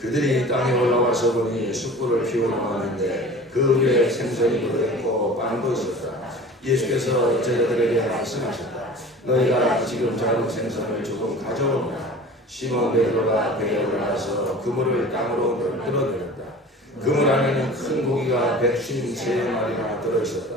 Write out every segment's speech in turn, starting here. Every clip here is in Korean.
그들이 땅에 올라와서 보니 숯불을 피워놓았는데 그 위에 생선이 묻어있고 빵도 있었다. 예수께서 제자들에게 말씀하셨다. 너희가 지금 잡은 생선을 조금 가져오라. 시몬 베드로가 배에 올라가서 그물을 땅으로 끌어들였다. 그물 안에는 큰 고기가 153마리나 들어있었다.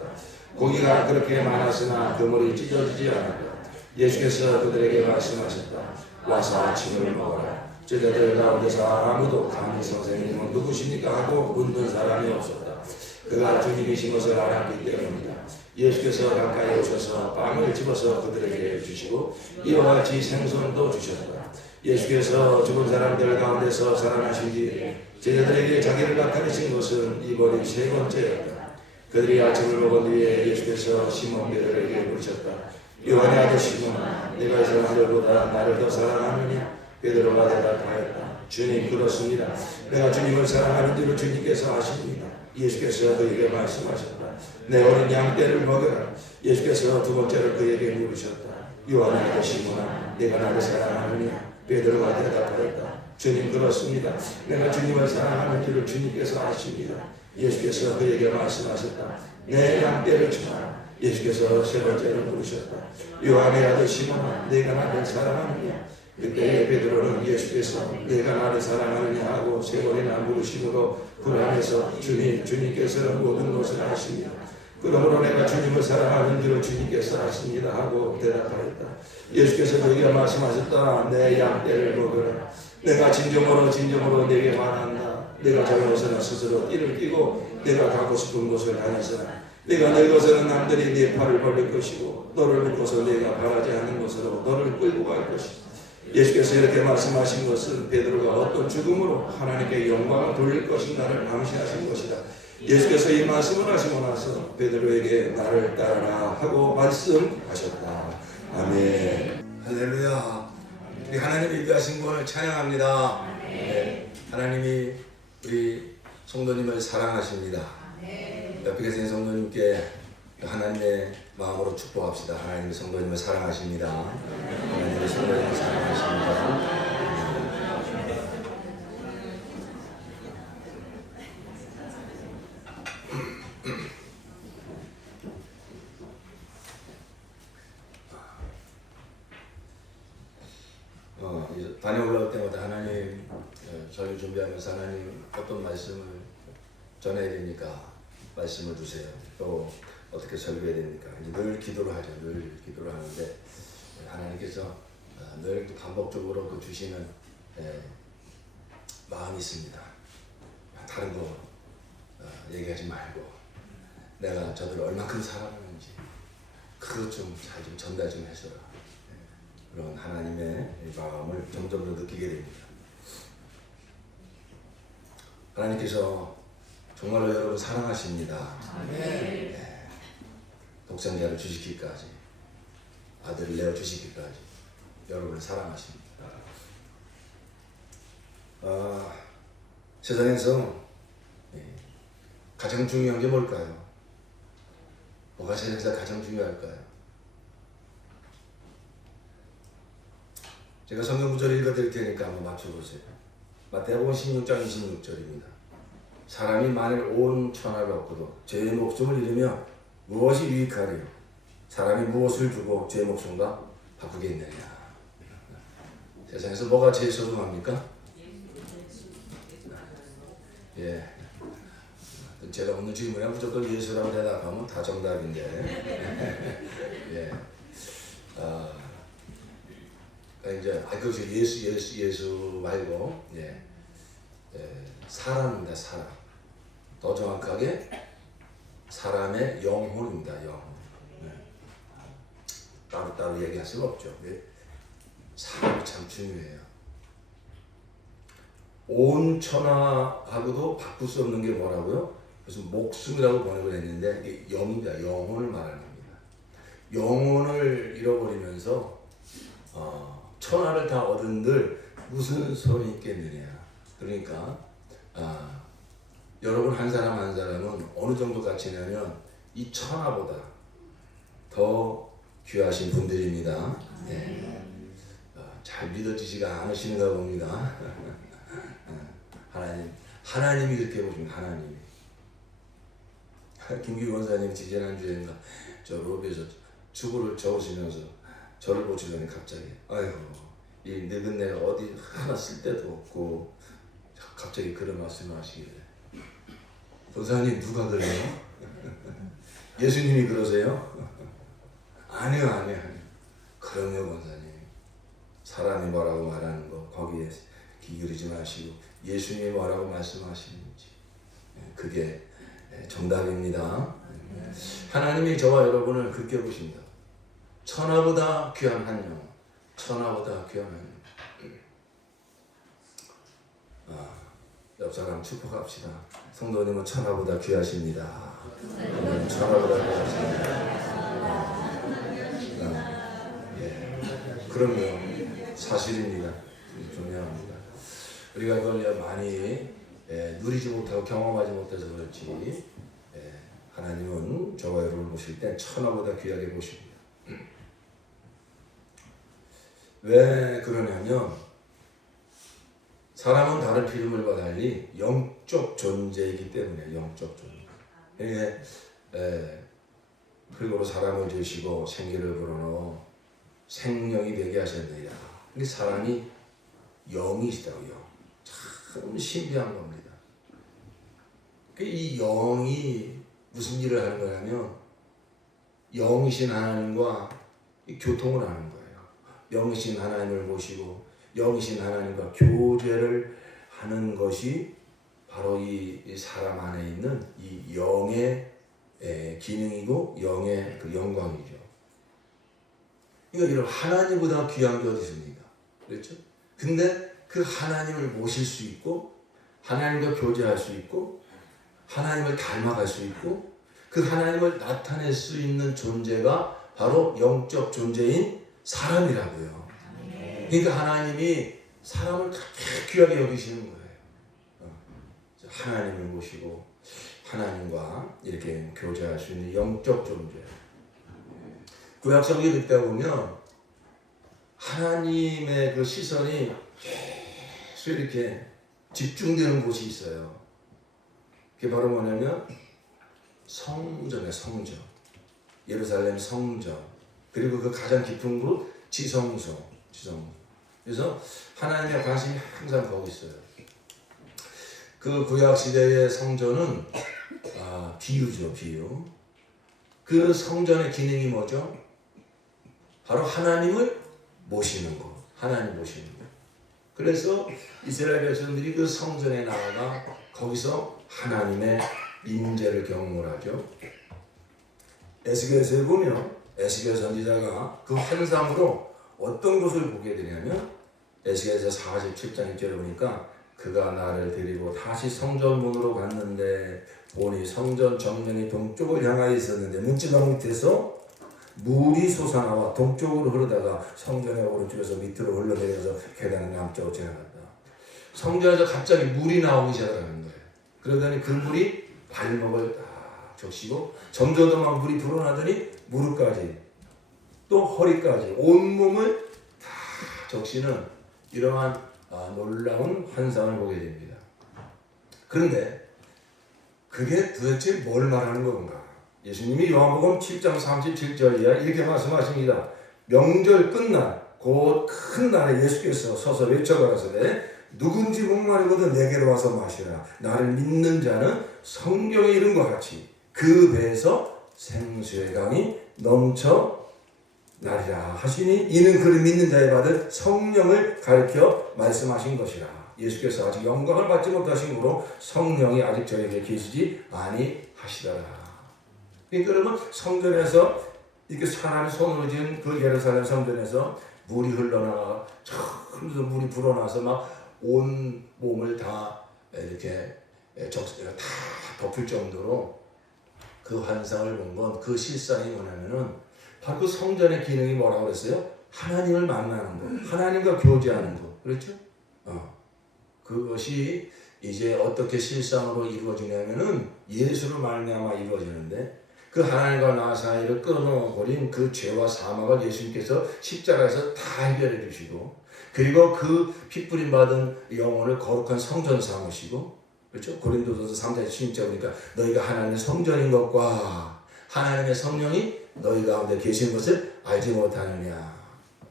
고기가 그렇게 많았으나 그물이 찢어지지 않았다. 예수께서 그들에게 말씀하셨다. 와서 아침을 먹어라. 제자들 가운데서 아무도 감히 선생님은 누구십니까 하고 묻는 사람이 없었다. 그가 주님이신 것을 알았기 때문이다. 예수께서 가까이 오셔서 빵을 집어서 그들에게 주시고 이와 같이 생선도 주셨다. 예수께서 죽은 사람들 가운데서 살아나신 뒤 제자들에게 자기를 나타내신 것은 이번이 세 번째였다. 그들이 아침을 먹은 뒤에 예수께서 시몬 베드로에게 물으셨다. 요한의 아들 시몬아, 네가 이 사람들보다 나를 더 사랑하느냐? 베드로가 대답하였다. 주님, 그렇습니다. 내가 주님을 사랑하는 줄을 주님께서 아십니다. 예수께서 그에게 말씀하셨다. 내 어린 양떼를 먹여라. 예수께서 두 번째로 그에게 물으셨다. 요한의 아들 시몬아, 네가 나를 사랑하느냐? 베드로가 대답하였다. 주님, 그렇습니다. 내가 주님을 사랑하는 줄을 주님께서 아십니다. 예수께서 그에게 말씀하셨다. 내 양떼를 쳐라. 예수께서 세 번째로 물으셨다. 요한의 아들 시몬아, 네가 나를 사랑하느냐? 그때 베드로는 예수께서 내가 나를 사랑하느냐 하고 세 번이나 물으심으로 불안해서 주님께서 모든 것을 아십니다. 그러므로 내가 주님을 사랑하는 줄을 주님께서 아십니다 하고 대답하였다. 예수께서 그에게 말씀하셨다. 내 양떼를 먹으라. 내가 진정으로 내게 말한다. 내가 젊어서는 스스로 띠를 띠고 내가 가고 싶은 곳을 다니서라. 내가 늙어서는 남들이 네 팔을 벌릴 것이고 너를 묶어서 내가 바라지 않는 곳으로 너를 끌고 갈 것이다. 예수께서 이렇게 말씀하신 것은 베드로가 어떤 죽음으로 하나님께 영광을 돌릴 것인가를 암시하신 것이다. 예수께서 이 말씀을 하시고 나서 베드로에게 나를 따르라 하고 말씀하셨다. 아멘. 할렐루야. 우리 하나님이 위하신 걸 찬양합니다. 네. 하나님이 우리 성도님을 사랑하십니다. 옆에 계신 성도님께 하나님의 마음으로 축복합시다. 하나님의 성도님을 사랑하십니다. 하나님의 성도님을 사랑하십니다. 단에 올라올 때마다 하나님, 저희 준비하면서 하나님 어떤 말씀을 전해야 되니까 말씀을 주세요. 또 어떻게 설교해야 됩니까? 늘 기도를 하죠. 늘 기도를 하는데 하나님께서 늘 반복적으로 주시는 마음이 있습니다. 다른 거 얘기하지 말고 내가 저들을 얼마큼 사랑하는지 그것 좀 잘 좀 전달 좀 해줘라. 그런 하나님의 마음을 점점 더 느끼게 됩니다. 하나님께서 정말로 여러분 사랑하십니다. 네. 독생자를 주시기까지, 아들을 내어 주시기까지 여러분을 사랑하십니다. 세상에서 가장 중요한 게 뭘까요? 뭐가 세상에서 가장 중요할까요? 제가 성경 구절을 읽어드릴 테니까 한번 맞춰보세요. 마태복음 16장 26절입니다. 사람이 만일 온 천하를 얻고도 죄의 목숨을 잃으며 무엇이 유익하리요? 사람이 무엇을 주고 죄의 목숨과 바꾸겠느냐? 세상에서 뭐가 제일 소중합니까? 예. 제가 오늘 질문에 무조건 예수라고 대답하면 다 정답인데. 예. 이제 그것이 예수 말고 사람입니다. 사람. 더 정확하게 사람의 영혼입니다. 영혼. 따로 얘기할 수가 없죠. 사람이 참 중요해요. 온 천하하고도 바꿀 수 없는 게 뭐라고요? 그래서 목숨이라고 번역을 했는데 이게 영입니다. 영혼을 말하는 겁니다. 영혼을 잃어버리면서 천하를 다 얻은들 무슨 소용이 있겠느냐. 그러니까 여러분 한 사람 한 사람은 어느 정도 가치냐면 이 천하보다 더 귀하신 분들입니다. 네. 잘 믿어지지가 않으시는가 봅니다. 하나님이 그렇게 보십니다. 하나님이. 김규 원사님 지지난주에인가 저 로비에서 주부를 적으시면서 저를 보시더니 갑자기 아이고 이 늙은 내가 어디 하나 쓸 데도 없고 갑자기 그런 말씀을 하시길래 권사님 누가 그래요? 예수님이 그러세요? 아니요. 그럼요 권사님. 사람이 뭐라고 말하는 거 거기에 귀 기울이지 마시고 예수님이 뭐라고 말씀하시는지 그게 정답입니다. 하나님이 저와 여러분을 그렇게 보십니다. 천하보다 귀한 한 영, 천하보다 귀한 한 영. 옆 사람 축복합시다. 성도님은 천하보다 귀하십니다. 천하보다 귀하십니다. 그럼요, 사실입니다. 중요합니다. 우리가 그걸 많이 누리지 못하고 경험하지 못해서 그렇지 하나님은 저와 여러분을 보실 때 천하보다 귀하게 보십니다. 왜 그러냐면 사람은 다른 피조물과 달리 영적 존재이기 때문에 영적 존재. 흙으로 사람을 지으시고 생기를 불어넣어 생명이 되게 하셨느니라. 사람이 영이시다고요. 참 신비한 겁니다. 이 영이 무슨 일을 하는 거냐면 영이신 하나님과 교통을 하는 거예요. 영이신 하나님을 모시고 영이신 하나님과 교제를 하는 것이 바로 이 사람 안에 있는 이 영의 기능이고 영의 그 영광이죠. 그러니까 이런 하나님보다 귀한 게 어디 있습니까? 그렇죠? 근데 그 하나님을 모실 수 있고 하나님과 교제할 수 있고 하나님을 닮아갈 수 있고 그 하나님을 나타낼 수 있는 존재가 바로 영적 존재인 사람이라고요. 그러니까 하나님이 사람을 그렇게 귀하게 여기시는 거예요. 하나님을 모시고 하나님과 이렇게 교제할 수 있는 영적 존재. 구약성경 읽다 보면 하나님의 그 시선이 계속 이렇게 집중되는 곳이 있어요. 그게 바로 뭐냐면 성전의 성전, 예루살렘 성전, 그리고 그 가장 깊은 곳 지성소. 그래서 하나님의 관심이 항상 거기 있어요. 그 구약 시대의 성전은 비유죠, 비유. 그 성전의 기능이 뭐죠? 바로 하나님을 모시는 것, 하나님 모시는 것. 그래서 이스라엘 백성들이 그 성전에 나아가 거기서 하나님의 임재를 경험을 하죠. 에스겔서에 보면 에스겔 선지자가 그 환상으로 어떤 것을 보게 되냐면 에스겔서 47장 1절에 보니까 그가 나를 데리고 다시 성전 문으로 갔는데 보니 성전 정면이 동쪽을 향하여 있었는데 문지방 밑에서 물이 솟아나와 동쪽으로 흐르다가 성전의 오른쪽에서 밑으로 흘러내려서 계단의 남쪽으로 지나갔다. 성전에서 갑자기 물이 나오기 시작하는 거예요. 그러더니 그 물이 발목을 딱 적시고 점점 더 물이 불어나더니 무릎까지 또 허리까지 온몸을 다 적시는 이러한 놀라운 환상을 보게 됩니다. 그런데 그게 도대체 뭘 말하는 건가? 예수님이 요한복음 7장 37절이야 이렇게 말씀하십니다. 명절 끝날 곧 큰 날에 예수께서 서서 외쳐가라사대 누군지 목마르거든 내게로 와서 마시라. 나를 믿는 자는 성경에 이른 것 같이 그 배에서 생수의 강이 넘쳐 나리라 하시니 이는 그를 믿는 자에 받을 성령을 가르쳐 말씀하신 것이라. 예수께서 아직 영광을 받지 못하심으로 성령이 아직 저에게 계시지 아니하시더라. 그러니까 여러분 성전에서 이렇게 사람이 손으로 지은 그 예루살렘 성전에서 물이 흘러나가 저기서 물이 불어나서 막 온 몸을 다 이렇게 다 덮을 정도로 그 환상을 본 건 그 실상이 뭐냐면은 바로 그 성전의 기능이 뭐라고 그랬어요? 하나님을 만나는 것, 하나님과 교제하는 것, 그렇죠? 그것이 이제 어떻게 실상으로 이루어지냐면은 예수로 말미암아 이루어지는데 그 하나님과 나 사이를 끊어버린 그 죄와 사망을 예수님께서 십자가에서 다 해결해 주시고, 그리고 그 핏부림 받은 영혼을 거룩한 성전 삼으시고, 그렇죠? 고린도전서 3장 16절 보니까 너희가 하나님의 성전인 것과 하나님의 성령이 너희 가운데 계신 것을 알지 못하느냐.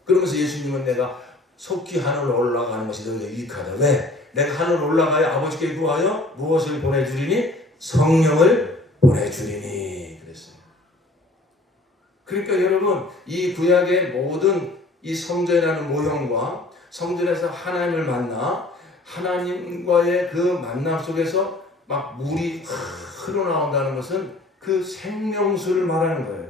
그러면서 예수님은 내가 속히 하늘로 올라가는 것이 너희가 유익하다. 왜? 내가 하늘 올라가야 아버지께 구하여 무엇을 보내주리니? 성령을 보내주리니 그랬어요. 그러니까 여러분, 이 구약의 모든 이 성전이라는 모형과 성전에서 하나님을 만나 하나님과의 그 만남 속에서 막 물이 흘러나온다는 것은 그 생명수를 말하는 거예요.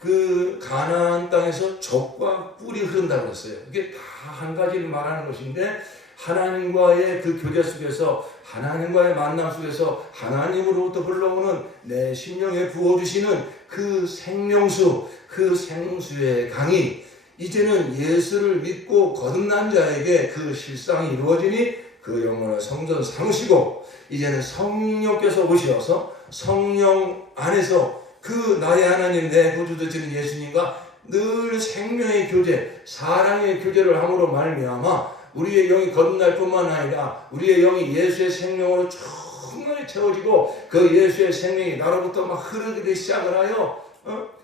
그 가나안 땅에서 젖과 꿀이 흐른다고 그랬어요. 이게 다 한 가지를 말하는 것인데, 하나님과의 그 교제 속에서, 하나님과의 만남 속에서 하나님으로부터 흘러오는 내 심령에 부어주시는 그 생명수, 그 생수의 강이 이제는 예수를 믿고 거듭난 자에게 그 실상이 이루어지니 그 영혼을 성전 삼으시고, 이제는 성령께서 오셔서 성령 안에서 그 나의 하나님 내 구주 되시는 예수님과 늘 생명의 교제, 사랑의 교제를 함으로 말미암아 우리의 영이 거듭날 뿐만 아니라 우리의 영이 예수의 생명으로 충만히 채워지고, 그 예수의 생명이 나로부터 막 흐르기 시작을 하여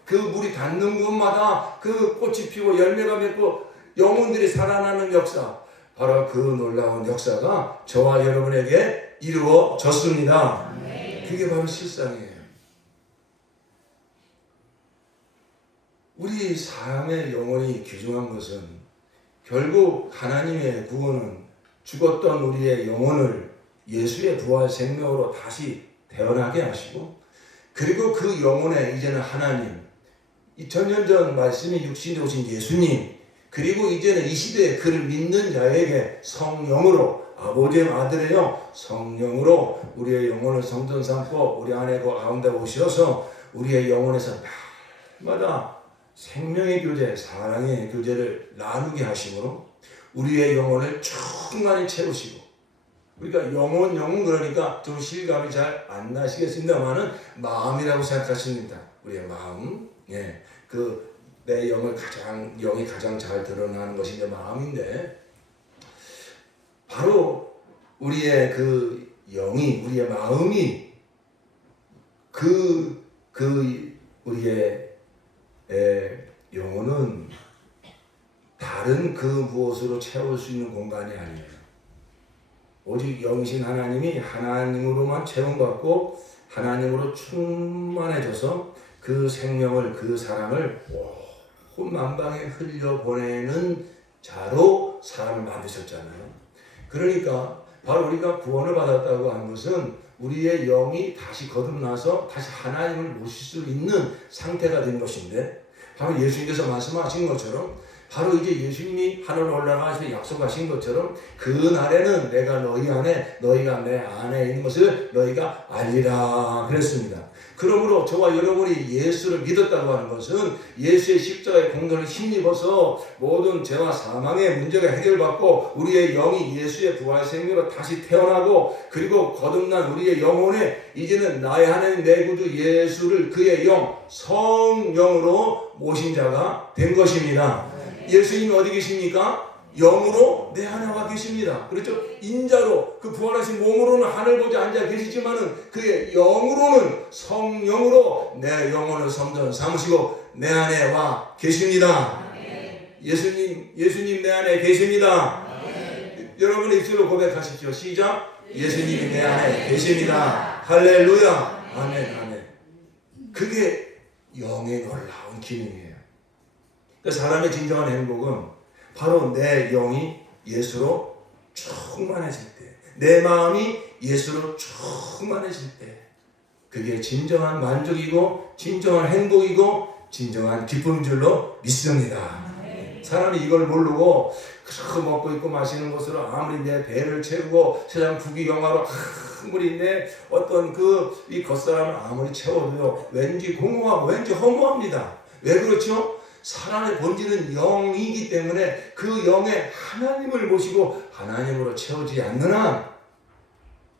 그 물이 닿는 곳마다 그 꽃이 피고 열매가 맺고 영혼들이 살아나는 역사, 바로 그 놀라운 역사가 저와 여러분에게 이루어졌습니다. 그게 바로 실상이에요. 우리 사람의 영혼이 귀중한 것은 결국 하나님의 구원은 죽었던 우리의 영혼을 예수의 부활 생명으로 다시 태어나게 하시고, 그리고 그 영혼에 이제는 하나님, 2000년 전 말씀이 육신에 오신 예수님, 그리고 이제는 이 시대에 그를 믿는 자에게 성령으로, 아버지의 아들의 영 성령으로 우리의 영혼을 성전 삼고 우리 안에 그 가운데 오셔서 우리의 영혼에서 날마다 생명의 교제, 사랑의 교제를 나누게 하심으로 우리의 영혼을 충만히 채우시고, 우리가 영혼 그러니까 좀 실감이 잘 안 나시겠습니다만은 마음이라고 생각하십니다. 우리의 마음, 예, 그 내 영이 가장 잘 드러나는 것이 내 마음인데, 바로 우리의 그 영이, 우리의 마음이 우리의 영혼은 다른 그 무엇으로 채울 수 있는 공간이 아니에요. 오직 영이신 하나님이 하나님으로만 채움받고 하나님으로 충만해져서 그 생명을, 그 사랑을 온 만방에 흘려보내는 자로 사람을 만드셨잖아요. 그러니까 바로 우리가 구원을 받았다고 하는 것은 우리의 영이 다시 거듭나서 다시 하나님을 모실 수 있는 상태가 된 것인데, 바로 예수님께서 말씀하신 것처럼, 바로 이제 예수님이 하늘로 올라가서 약속하신 것처럼 그 날에는 내가 너희 안에, 너희가 내 안에 있는 것을 너희가 알리라 그랬습니다. 그러므로 저와 여러분이 예수를 믿었다고 하는 것은 예수의 십자가의 공로를 힘입어서 모든 죄와 사망의 문제가 해결받고 우리의 영이 예수의 부활 생명으로 다시 태어나고, 그리고 거듭난 우리의 영혼에 이제는 나의 하나님 내 구주 예수를 그의 영 성령으로 모신 자가 된 것입니다. 예수님이 어디 계십니까? 영으로 내 안에 와 계십니다. 그렇죠? 인자로 그 부활하신 몸으로는 하늘 보지 앉아 계시지만은 그의 영으로는 성령으로 내 영혼을 성전 삼으시고 내 안에 와 계십니다. 예수님 내 안에 계십니다. 여러분의 입술로 고백하십시오. 시작. 예수님이 내 안에 계십니다. 할렐루야. 아멘. 그게 영의 놀라운 기능이에요. 사람의 진정한 행복은 바로 내 영이 예수로 충만해질 때, 내 마음이 예수로 충만해질 때, 그게 진정한 만족이고 진정한 행복이고 진정한 기쁨인 줄로 믿습니다. 사람이 이걸 모르고 그렇게 먹고 있고 마시는 것으로 아무리 내 배를 채우고 세상 부귀영화로 아무리 내 어떤 이 겉사람을 아무리 채워도요, 왠지 공허하고 왠지 허무합니다. 왜 그렇죠? 사람의 본질은 영이기 때문에 그 영에 하나님을 모시고 하나님으로 채우지 않는 한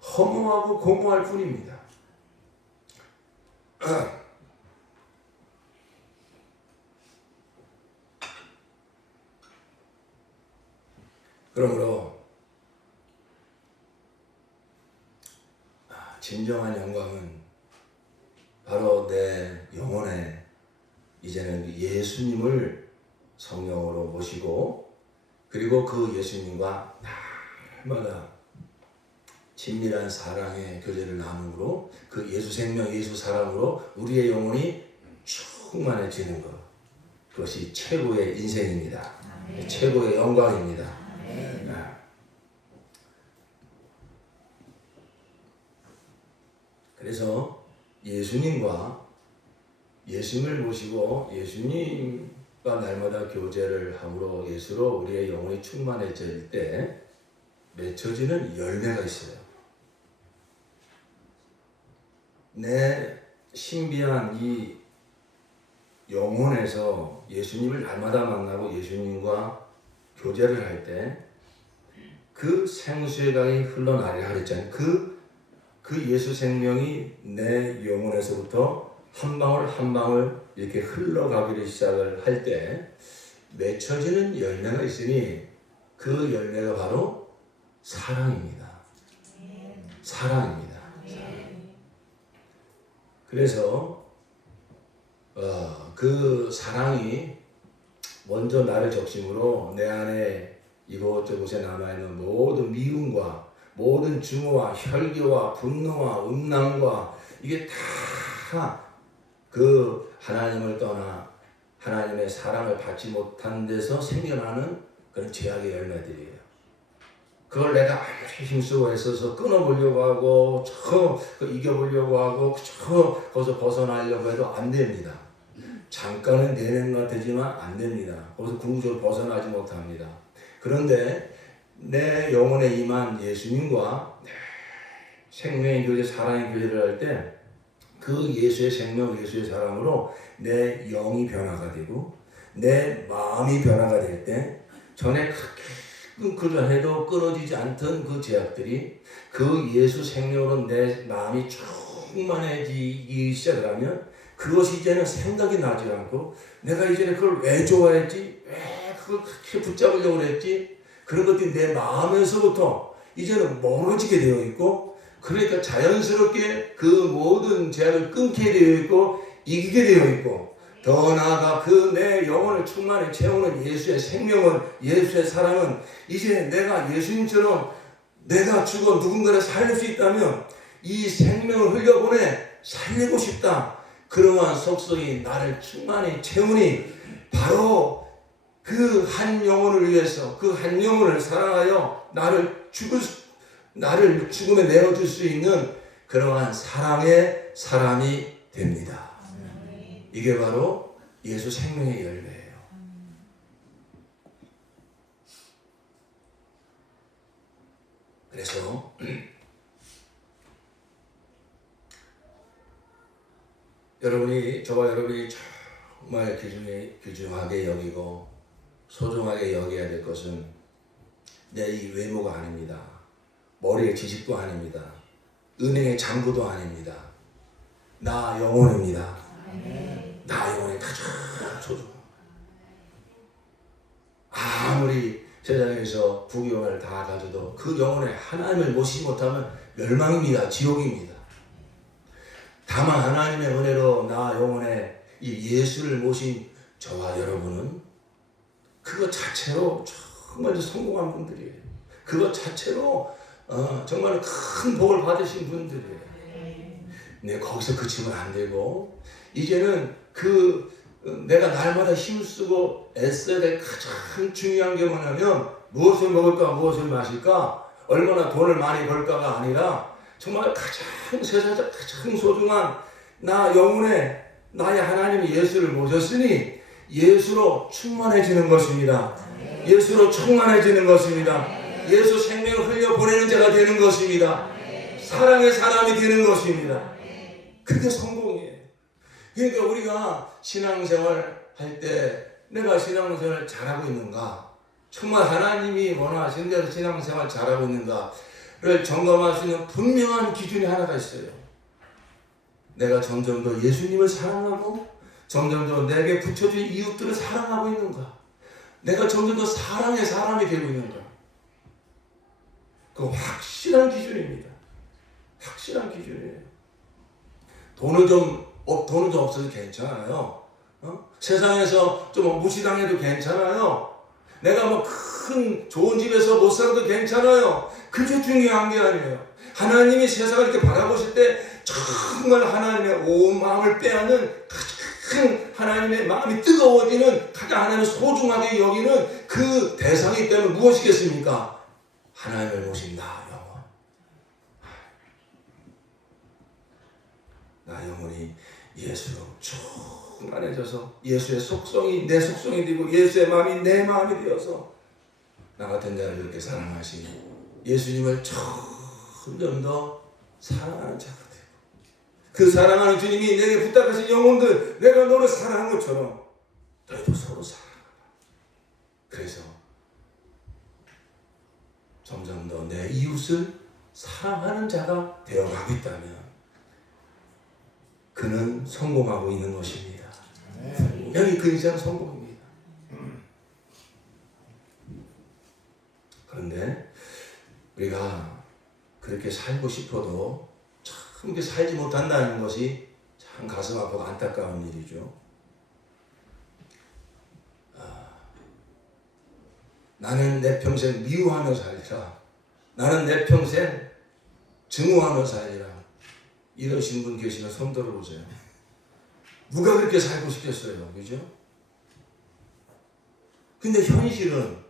허무하고 공허할 뿐입니다. 그러므로 진정한 영광은 바로 내 영혼에 이제는 예수님을 성령으로 모시고 그리고 그 예수님과 날마다 친밀한 사랑의 교제를 나눔으로 그 예수 생명, 예수 사랑으로 우리의 영혼이 충만해지는 것. 그것이 최고의 인생입니다. 최고의 영광입니다. 그래서 예수님과 예수님을 모시고 예수님과 날마다 교제를 함으로 예수로 우리의 영혼이 충만해질 때 맺혀지는 열매가 있어요. 내 신비한 이 영혼에서 예수님을 날마다 만나고 예수님과 교제를 할 때 그 생수의 강이 흘러나리라 그랬잖아요. 그 예수 생명이 내 영혼에서부터 한 방울 한 방울 이렇게 흘러가기를 시작을 할 때 맺혀지는 열매가 있으니 그 열매가 바로 사랑입니다. 사랑입니다. 그래서 그 사랑이 먼저 나를 적심으로 내 안에 이곳저곳에 남아있는 모든 미움과 모든 증오와 혈기와 분노와 음란과 이게 다 그 하나님을 떠나 하나님의 사랑을 받지 못한 데서 생겨나는 그런 죄악의 열매들이에요. 그걸 내가 아무리 힘쓰고 애써서 끊어보려고 하고 이겨보려고 하고 거기서 벗어나려고 해도 안 됩니다. 잠깐은 되는 것 같지만 안 됩니다. 거기서 궁극적으로 벗어나지 못합니다. 그런데 내 영혼에 임한 예수님과 생명의 교제, 사랑의 교제를 할 때 그 예수의 생명, 예수의 사랑으로 내 영이 변화가 되고 내 마음이 변화가 될 때 전에 끊고자 해도 끊어지지 않던 그 제약들이 그 예수 생명으로 내 마음이 충만해지기 시작을 하면 그것이 이제는 생각이 나지 않고 내가 이제는 그걸 왜 좋아했지? 왜 그걸 그렇게 붙잡으려고 했지? 그런 것들이 내 마음에서부터 이제는 멀어지게 되어 있고 그러니까 자연스럽게 그 모든 제약을 끊게 되어 있고 이기게 되어 있고 더 나아가 그 내 영혼을 충만히 채우는 예수의 생명은 예수의 사랑은 이제 내가 예수님처럼 내가 죽어 누군가를 살릴 수 있다면 이 생명을 흘려보내 살리고 싶다. 그러한 속성이 나를 충만히 채우니 바로 그 한 영혼을 위해서 그 한 영혼을 사랑하여 나를 죽음에 내어줄 수 있는 그러한 사랑의 사람이 됩니다. 이게 바로 예수 생명의 열매예요. 그래서 저와 여러분이 정말 귀중하게 여기고 소중하게 여겨야 될 것은 내 이 외모가 아닙니다. 머리의 지식도 아닙니다. 은행의 잔고도 아닙니다. 나 영혼입니다. 나 영혼이 가장 소중합니다. 아무리 세상에서 부귀영화를 다 가져도 그 영혼에 하나님을 모시지 못하면 멸망입니다. 지옥입니다. 다만 하나님의 은혜로 나 영혼에 이 예수를 모신 저와 여러분은 그것 자체로 정말 성공한 분들이에요. 그것 자체로 정말 큰 복을 받으신 분들이에요. 네, 거기서 그치면 안 되고 이제는 내가 날마다 힘쓰고 애써야 될 가장 중요한 게 뭐냐면 무엇을 먹을까 무엇을 마실까 얼마나 돈을 많이 벌까가 아니라 정말 가장 세상에서 가장 소중한 나 영혼에 나의 하나님 예수를 모셨으니 예수로 충만해지는 것입니다. 예수로 충만해지는 것입니다. 예수 생명을 흘려보내는 자가 되는 것입니다. 사랑의 사람이 되는 것입니다. 그게 성공이에요. 그러니까 우리가 신앙생활 할 때 내가 신앙생활 잘하고 있는가? 정말 하나님이 원하시는 대로 신앙생활 잘하고 있는가를 점검할 수 있는 분명한 기준이 하나가 있어요. 내가 점점 더 예수님을 사랑하고 점점 더 내게 붙여진 이웃들을 사랑하고 있는가? 내가 점점 더 사랑의 사람이 되고 있는가? 그 확실한 기준입니다. 확실한 기준이에요. 돈은 좀 없어도 괜찮아요. 세상에서 좀 무시당해도 괜찮아요. 내가 뭐 큰 좋은 집에서 못 살아도 괜찮아요. 그게 중요한 게 아니에요. 하나님이 세상을 이렇게 바라보실 때 정말 하나님의 온 마음을 빼앗는 가장 하나님의 마음이 뜨거워지는, 가장 하나님을 소중하게 여기는 그 대상이 있다면 무엇이겠습니까? 하나님을 모신다. 영원. 나 영혼이 예수로 충만해져서 예수의 속성이 내 속성이 되고 예수의 마음이 내 마음이 되어서 나 같은 자를 이렇게 사랑하시니 예수님을 점점 더 사랑하는 자가 되고, 그 사랑하는 주님이 내게 부탁하신 영혼들, 내가 너를 사랑한 것처럼 너희도 서로 사랑하라. 그래서 점점 더 내 이웃을 사랑하는 자가 되어가고 있다면 그는 성공하고 있는 것입니다. 분명히 그 인생 성공입니다. 그런데 우리가 그렇게 살고 싶어도 참 그렇게 살지 못한다는 것이 참 가슴 아프고 안타까운 일이죠. 나는 내 평생 미워하며 살리라. 나는 내 평생 증오하며 살리라. 이러신 분 계시면 손 들어보세요. 누가 그렇게 살고 싶겠어요? 그죠? 근데 현실은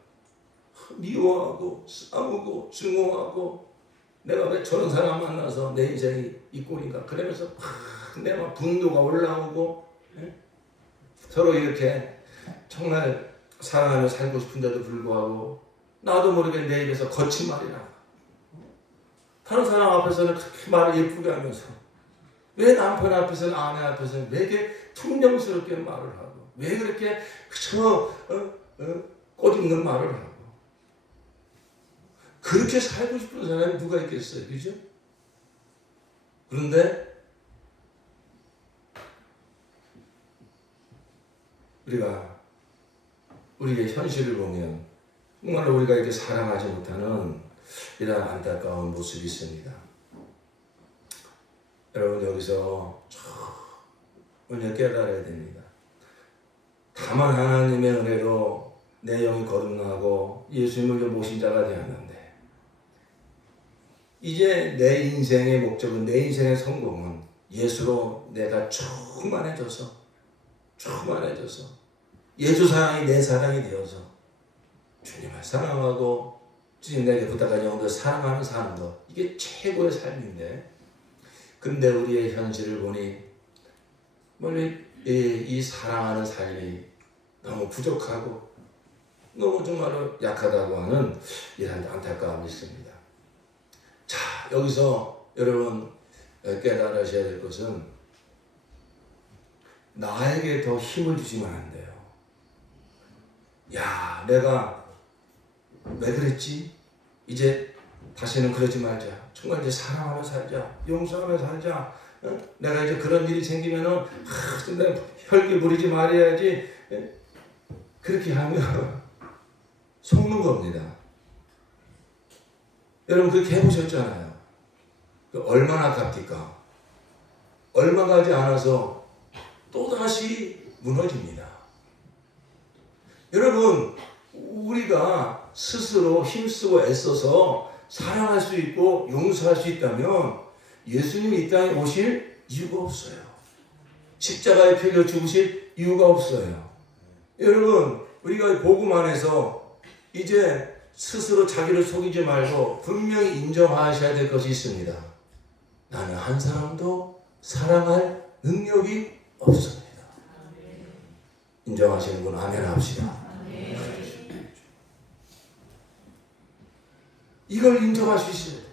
미워하고 싸우고 증오하고 내가 왜 저런 사람 만나서 내 인생이 이 꼴인가 그러면서 내 막 분노가 올라오고, 서로 이렇게 정말 사랑하며 살고 싶은데도 불구하고 나도 모르게 내 입에서 거친 말이 나와. 다른 사람 앞에서는 그렇게 말을 예쁘게 하면서 왜 남편 앞에서는, 아내 앞에서는 왜 이렇게 퉁명스럽게 말을 하고, 왜 그렇게 그저 꼬집는 말을 하고. 그렇게 살고 싶은 사람이 누가 있겠어요? 그죠? 그런데 우리의 현실을 보면 정말로 우리가 이렇게 사랑하지 못하는 이런 안타까운 모습이 있습니다. 여러분, 여기서 오늘 깨달아야 됩니다. 다만 하나님의 은혜로 내 영이 거듭나고 예수님을 모신 자가 되었는데, 이제 내 인생의 목적은, 내 인생의 성공은 예수로 내가 충만해져서 예수 사랑이 내 사랑이 되어서 주님을 사랑하고 주님 내게 부탁한 영혼들 사랑하는 사는 것, 이게 최고의 삶인데, 근데 우리의 현실을 보니 이 사랑하는 삶이 너무 부족하고 너무 정말로 약하다고 하는 이런 안타까움이 있습니다. 자, 여기서 여러분 깨달으셔야 될 것은, 나에게 더 힘을 주시면 안 돼요. 야, 내가 왜 그랬지? 이제 다시는 그러지 말자. 정말 이제 사랑하며 살자. 용서하며 살자. 내가 이제 그런 일이 생기면은 내가 혈기 부리지 말아야지. 그렇게 하면 속는 겁니다. 여러분 그렇게 해보셨잖아요. 얼마나 아깝니까? 얼마 가지 않아서 또다시 무너집니다. 여러분, 우리가 스스로 힘쓰고 애써서 사랑할 수 있고 용서할 수 있다면 예수님이 이 땅에 오실 이유가 없어요. 십자가에 피려 죽으실 이유가 없어요. 여러분, 우리가 복음 안에서 이제 스스로 자기를 속이지 말고 분명히 인정하셔야 될 것이 있습니다. 나는 한 사람도 사랑할 능력이 없습니다. 인정하시는 분 아멘 합시다. 이걸 인정할 수 있어야 돼요.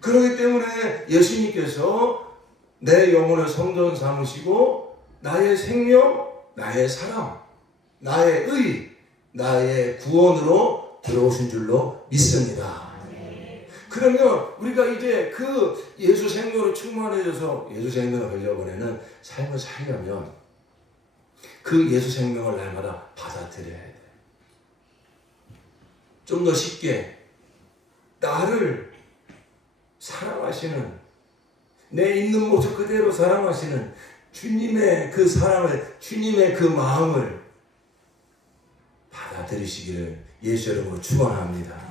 그렇기 때문에 예수님께서 내 영혼을 성전 삼으시고 나의 생명, 나의 사랑, 나의 의, 나의 구원으로 들어오신 줄로 믿습니다. 그러면 우리가 이제 그 예수 생명으로 충만해져서 예수 생명을 흘려보내는 삶을 살려면 그 예수 생명을 날마다 받아들여야 돼. 좀 더 쉽게 나를 사랑하시는, 내 있는 모습 그대로 사랑하시는 주님의 그 사랑을, 주님의 그 마음을 받아들이시기를 예수 이름으로 축원합니다.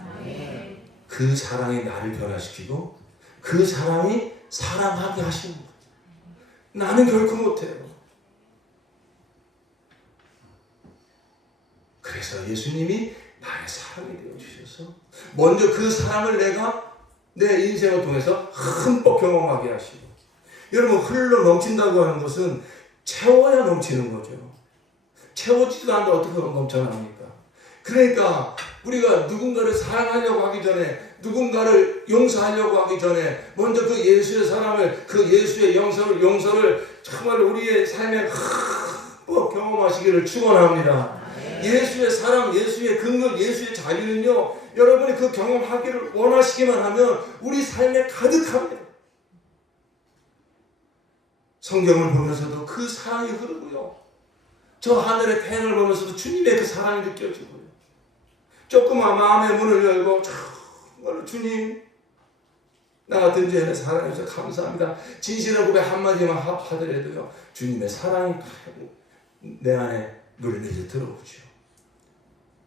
그 사랑이 나를 변화시키고 그 사랑이 사랑하게 하시는 거예요. 나는 결코 못해요. 그래서 예수님이 나의 사랑이 되어주셔서 먼저 그 사랑을 내가 내 인생을 통해서 흠뻑 경험하게 하시고, 여러분, 흘러 넘친다고 하는 것은 채워야 넘치는 거죠. 채워지지도 않는데 어떻게 넘쳐납니까? 그러니까 우리가 누군가를 사랑하려고 하기 전에, 누군가를 용서하려고 하기 전에 먼저 그 예수의 사랑을, 그 예수의 용서를 정말 우리의 삶에 흠뻑 경험하시기를 축원합니다. 예수의 사랑, 예수의 긍휼, 예수의 자비는요, 여러분이 그 경험하기를 원하시기만 하면 우리 삶에 가득합니다. 성경을 보면서도 그 사랑이 흐르고요, 저 하늘의 태양을 보면서도 주님의 그 사랑이 느껴지고요, 조그만 마음의 문을 열고 정말 주님, 나 같은 죄인을 사랑해주셔서 감사합니다, 진실한 고백 한마디만 하더라도요 주님의 사랑이 내 안에 물밀려 들어오죠.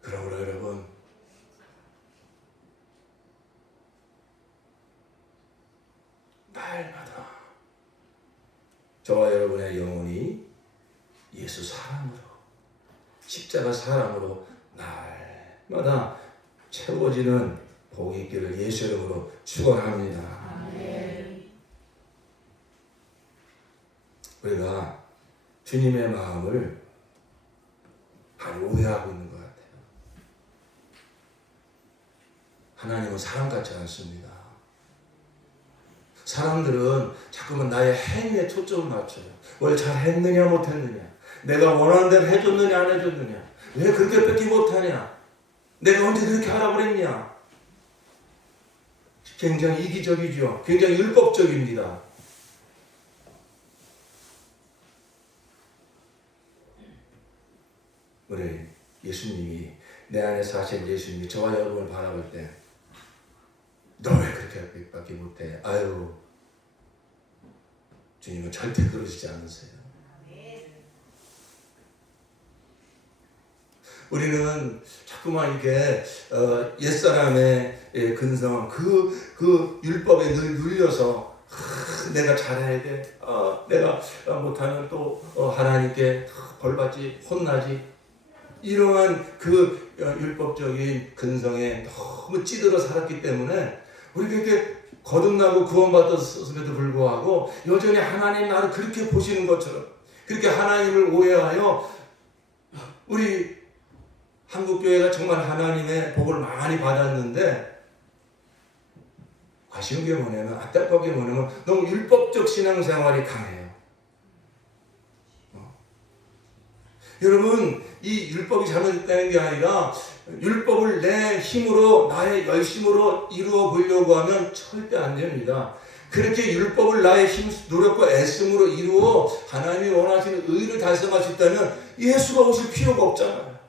그러므로 여러분, 날마다 저와 여러분의 영혼이 예수 사랑으로, 십자가 사랑으로 날마다 채워지는 복이 있기를 예수 이름으로 축원합니다. 우리가 주님의 마음을 많이 오해하고 있는 것 같아요. 하나님은 사람 같지 않습니다. 사람들은 자꾸만 나의 행위에 초점을 맞춰요. 뭘 잘했느냐 못했느냐, 내가 원하는 대로 해줬느냐 안 해줬느냐, 왜 그렇게 뺏기 못하냐, 내가 언제 그렇게 하라고 그랬냐. 굉장히 이기적이죠. 굉장히 율법적입니다. 우리 예수님이, 내 안에 사신 예수님이 저와 여러분을 바라볼 때 너 왜 그렇게 밖에 못해? 아유, 주님은 절대 그러시지 않으세요. 우리는 자꾸만 이렇게 옛사람의 근성, 그 율법에 늘 눌려서 내가 잘해야 돼, 내가 못하면 또 하나님께 벌받지, 혼나지, 이러한 그 율법적인 근성에 너무 찌들어 살았기 때문에 우리 그렇게 거듭나고 구원받았음에도 불구하고 여전히 하나님 나를 그렇게 보시는 것처럼, 그렇게 하나님을 오해하여 우리 한국교회가 정말 하나님의 복을 많이 받았는데, 아쉬운 게 뭐냐면, 안타까운 게 뭐냐면 너무 율법적 신앙생활이 강해요. 여러분, 이 율법이 잘못됐다는 게 아니라 율법을 내 힘으로, 나의 열심으로 이루어 보려고 하면 절대 안 됩니다. 그렇게 율법을 나의 힘, 노력과 애씀으로 이루어 하나님이 원하시는 의를 달성할 수 있다면 예수가 오실 필요가 없잖아요.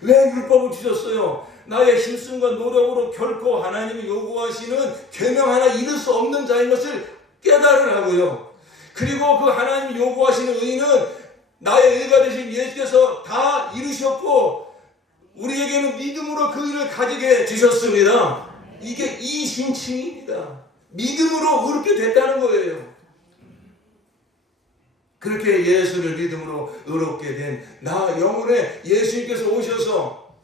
왜 율법을 주셨어요? 나의 힘씀과 노력으로 결코 하나님이 요구하시는 계명 하나 이룰 수 없는 자인 것을 깨달으라고요. 그리고 그 하나님이 요구하시는 의는 나의 의가 되신 예수께서 다 이루셨고 우리에게는 믿음으로 그 의를 가지게 주셨습니다. 이게 이신칭입니다. 믿음으로 의롭게 됐다는 거예요. 그렇게 예수를 믿음으로 의롭게 된 나 영혼에 예수님께서 오셔서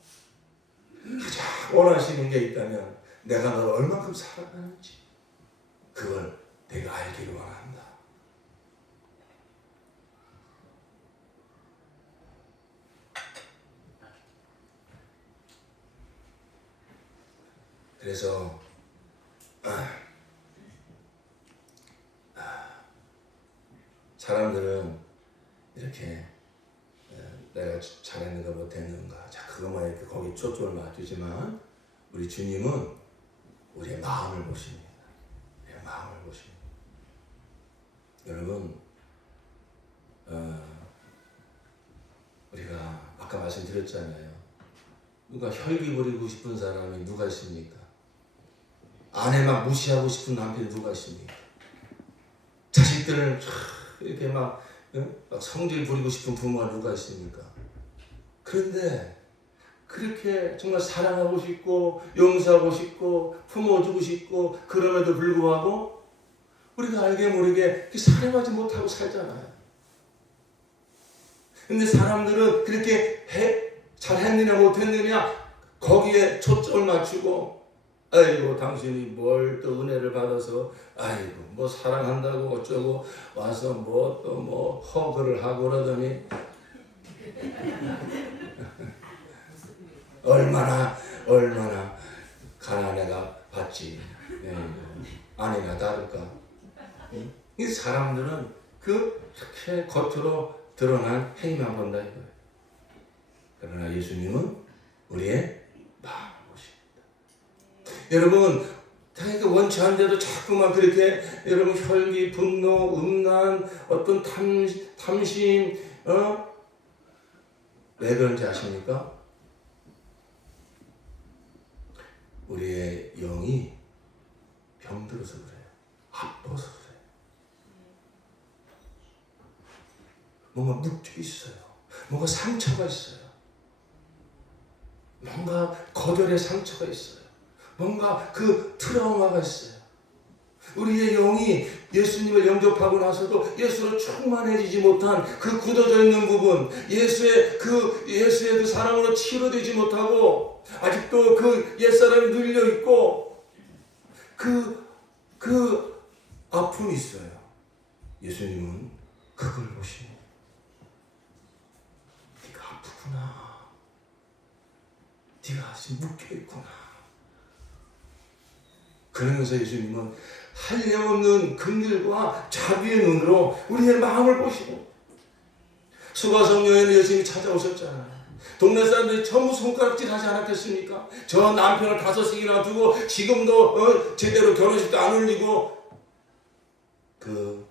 가장 원하시는 게 있다면 내가 너를 얼만큼 사랑하는지 그걸 내가 알기를 원한다. 그래서 사람들은 이렇게 내가 잘했는가 못했는가, 자 그것만 이렇게 거기 초점을 맞추지만 우리 주님은 우리의 마음을 보십니다. 우리의 마음을 보십니다. 여러분, 우리가 아까 말씀드렸잖아요. 누가 혈기 부리고 싶은 사람이 누가 있습니까? 아내 막 무시하고 싶은 남편이 누가 있습니까? 자식들을 이렇게 막 성질 부리고 싶은 부모가 누가 있습니까? 그런데 그렇게 정말 사랑하고 싶고 용서하고 싶고 품어주고 싶고 그럼에도 불구하고 우리가 알게 모르게 사랑하지 못하고 살잖아요. 근데 사람들은 그렇게 잘했느냐 못했느냐 거기에 초점을 맞추고 아이고 당신이 뭘 또 은혜를 받아서 아이고 뭐 사랑한다고 어쩌고 와서 뭐 또 뭐 허그를 하고 그러더니 얼마나 가난해가 받지. 아니나 다를까. 이 사람들은 그렇게 겉으로 드러난 행위만 본다 이거예요. 그러나 예수님은 우리의 마음을 보십니다. 여러분, 그러니까 원치 않은데도 자꾸만 그렇게 여러분 혈기, 분노, 음란, 어떤 탐심, 왜 그런지 아십니까? 우리의 영이 병들어서 그래요. 아파서 그래요. 뭔가 묶여 있어요. 뭔가 상처가 있어요. 뭔가 거절의 상처가 있어요. 뭔가 그 트라우마가 있어요. 우리의 영이 예수님을 영접하고 나서도 예수로 충만해지지 못한 그 굳어져 있는 부분, 예수의 그 사랑으로 치료되지 못하고 아직도 그 옛사람이 눌려 있고 그 아픔이 있어요. 예수님은 그걸 보시고 네가 아프구나. 네가 지금 묶여있구나. 그러면서 예수님은 한량없는 긍휼과 자비의 눈으로 우리의 마음을 보시고 수가성 여인의 예수님이 찾아오셨잖아요. 동네 사람들이 전부 손가락질 하지 않았겠습니까? 저 남편을 5씩이나 두고 지금도 제대로 결혼식도 안 올리고 그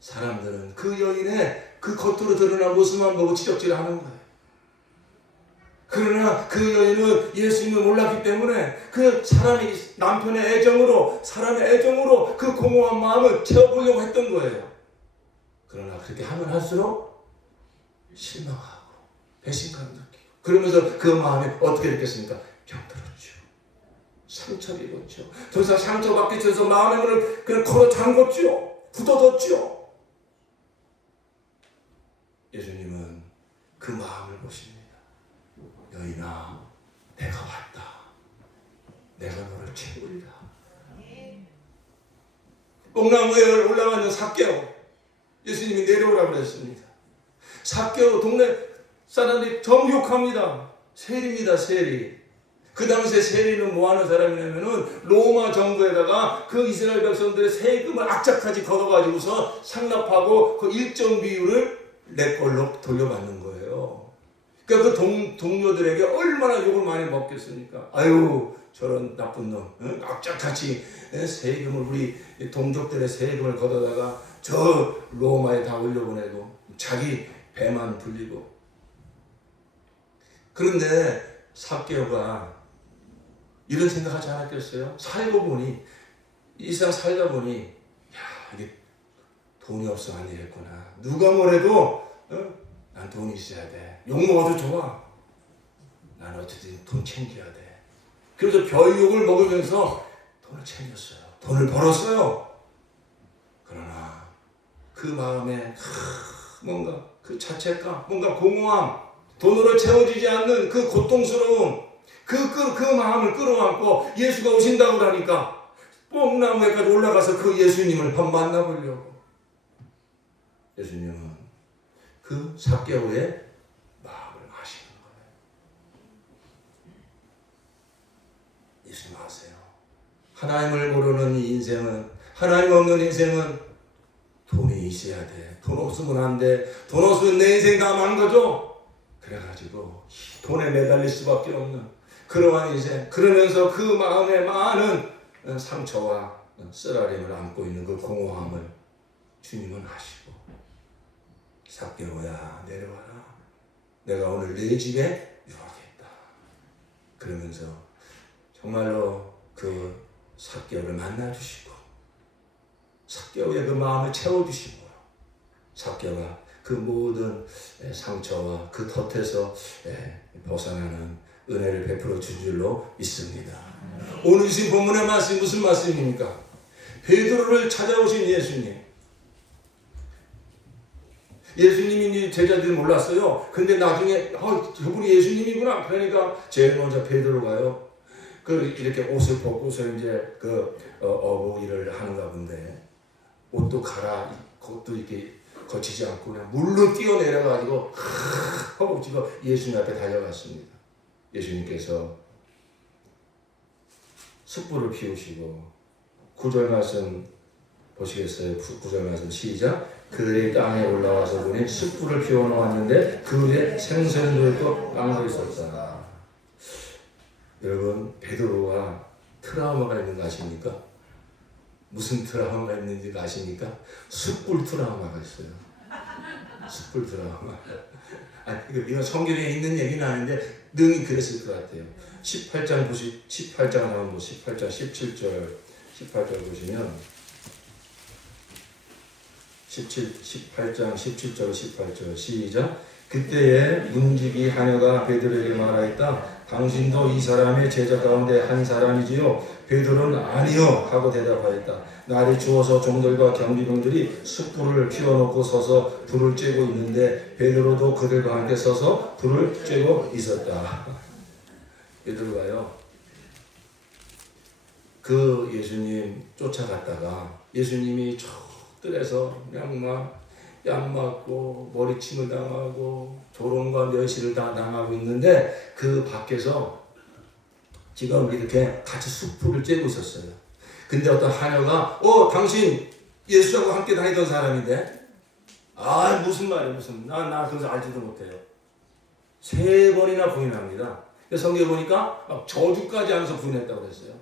사람들은 그 여인의 그 겉으로 드러난 모습만 보고 지적질을 하는 거예요. 그러나 그 여인은 예수님을 몰랐기 때문에 그 사람이 남편의 애정으로 사람의 애정으로 그 공허한 마음을 채워보려고 했던 거예요. 그러나 그렇게 하면 할수록 실망하고 배신감 느끼고 그러면서 그 마음이 어떻게 됐겠습니까? 병들었죠. 상처를 입었죠. 더 이상 상처받기 전에서 마음의 문을 그냥 걸어 잠궜죠. 굳어뒀죠. 예수님은 그 마음을 보십니다. 여인아, 내가 왔다. 내가 너를 채우리라. 뽕나무에 올라가는 삭개오, 예수님이 내려오라고 그랬습니다. 삭개오 동네 사람들이 정욕합니다. 세리입니다, 세리. 그 당시에 세리는 뭐 하는 사람이냐면은 로마 정부에다가 그 이스라엘 백성들의 세금을 악착같이 걷어가지고서 상납하고 그 일정 비율을 내 걸로 돌려받는 거예요. 그러니까 그 동료들에게 얼마나 욕을 많이 먹겠습니까? 아유, 저런 나쁜 놈, 악착같이 세금을 우리 동족들의 세금을 걷어다가 저 로마에 다 올려보내고 자기 배만 불리고. 그런데 삭개오가 이런 생각하지 않았겠어요? 살고 보니 이 세상 살다 보니 야, 이게 돈이 없어 안 되겠구나. 누가 뭐래도 난 돈이 있어야 돼. 욕 먹어도 좋아. 난 어쨌든 돈 챙겨야 돼. 그래서 별욕을 먹으면서 돈을 챙겼어요. 돈을 벌었어요. 그러나 그 마음에 뭔가 그 자책감, 뭔가 공허함, 돈으로 채워지지 않는 그 고통스러움, 그 마음을 끌어안고 예수가 오신다고 하니까 뽕나무에까지 올라가서 그 예수님을 한번 만나보려고. 예수님은 그 삭개오의 마음을 아시는 거예요. 예수님 아세요? 하나님을 모르는 인생은, 하나님 없는 인생은 돈이 있어야 돼. 돈 없으면 안 돼. 돈 없으면 내 인생 다 망가져. 그래가지고 돈에 매달릴 수밖에 없는 그러한 인생. 그러면서 그 마음에 많은 상처와 쓰라림을 안고 있는 그 공허함을 주님은 아시고, 삭개오야 내려와라. 내가 오늘 네 집에 유하겠다. 그러면서 정말로 그 삭개오를 만나주시고 삭개오의 그 마음을 채워주시고 삭개오가 그 모든 상처와 그 덫에서 벗어나는 은혜를 베풀어 준 줄로 믿습니다. 오늘 이 본문의 말씀이 무슨 말씀입니까? 베드로를 찾아오신 예수님. 예수님이 제자들이 몰랐어요. 근데 나중에 저분이 예수님이구나. 그러니까 제일 먼저 베드로가요. 이렇게 옷을 벗고서 이제 어부 일을 하는가 본데 옷도 옷도 이렇게 거치지 않고 그냥 물로 뛰어내려가지고 허벅지가 예수님 앞에 달려갔습니다. 예수님께서 숯불을 피우시고 9절 말씀 보시겠어요? 9절 말씀 시작. 그들이 땅에 올라와서 보니 숯불을 피워놓았는데 그 위에 생선도 있고 빵도 있었다. 여러분 베드로가 트라우마가 있는 거 아십니까? 무슨 트라우마가 있는지 아십니까? 숯불 트라우마가 있어요. 숯불 트라우마. 이건 성경에 있는 얘기는 아닌데 능히 그랬을 것 같아요. 18장 한번 18장 18절 보시면 18장 17절 18절 시작. 그때에 문지기 하녀가 베드로에게 말하였다. 당신도 이 사람의 제자 가운데 한 사람이지요? 베드로는 아니요 하고 대답하였다. 날이 추워서 종들과 경비병들이 숯불을 피워놓고 서서 불을 쬐고 있는데 베드로도 그들과 함께 서서 불을 쬐고 있었다. 베드로가요 그 예수님 쫓아갔다가 예수님이 저 뜰에서 양 맞고 머리침을 당하고 조롱과 멸시를 다 당하고 있는데 그 밖에서 지금 이렇게 같이 숯불을 쬐고 있었어요. 근데 어떤 하녀가 당신 예수하고 함께 다니던 사람인데 무슨 말이야 무슨 나 그래서 알지도 못해요. 3번이나 부인합니다. 성경에 보니까 막 저주까지 하면서 부인했다고 그랬어요.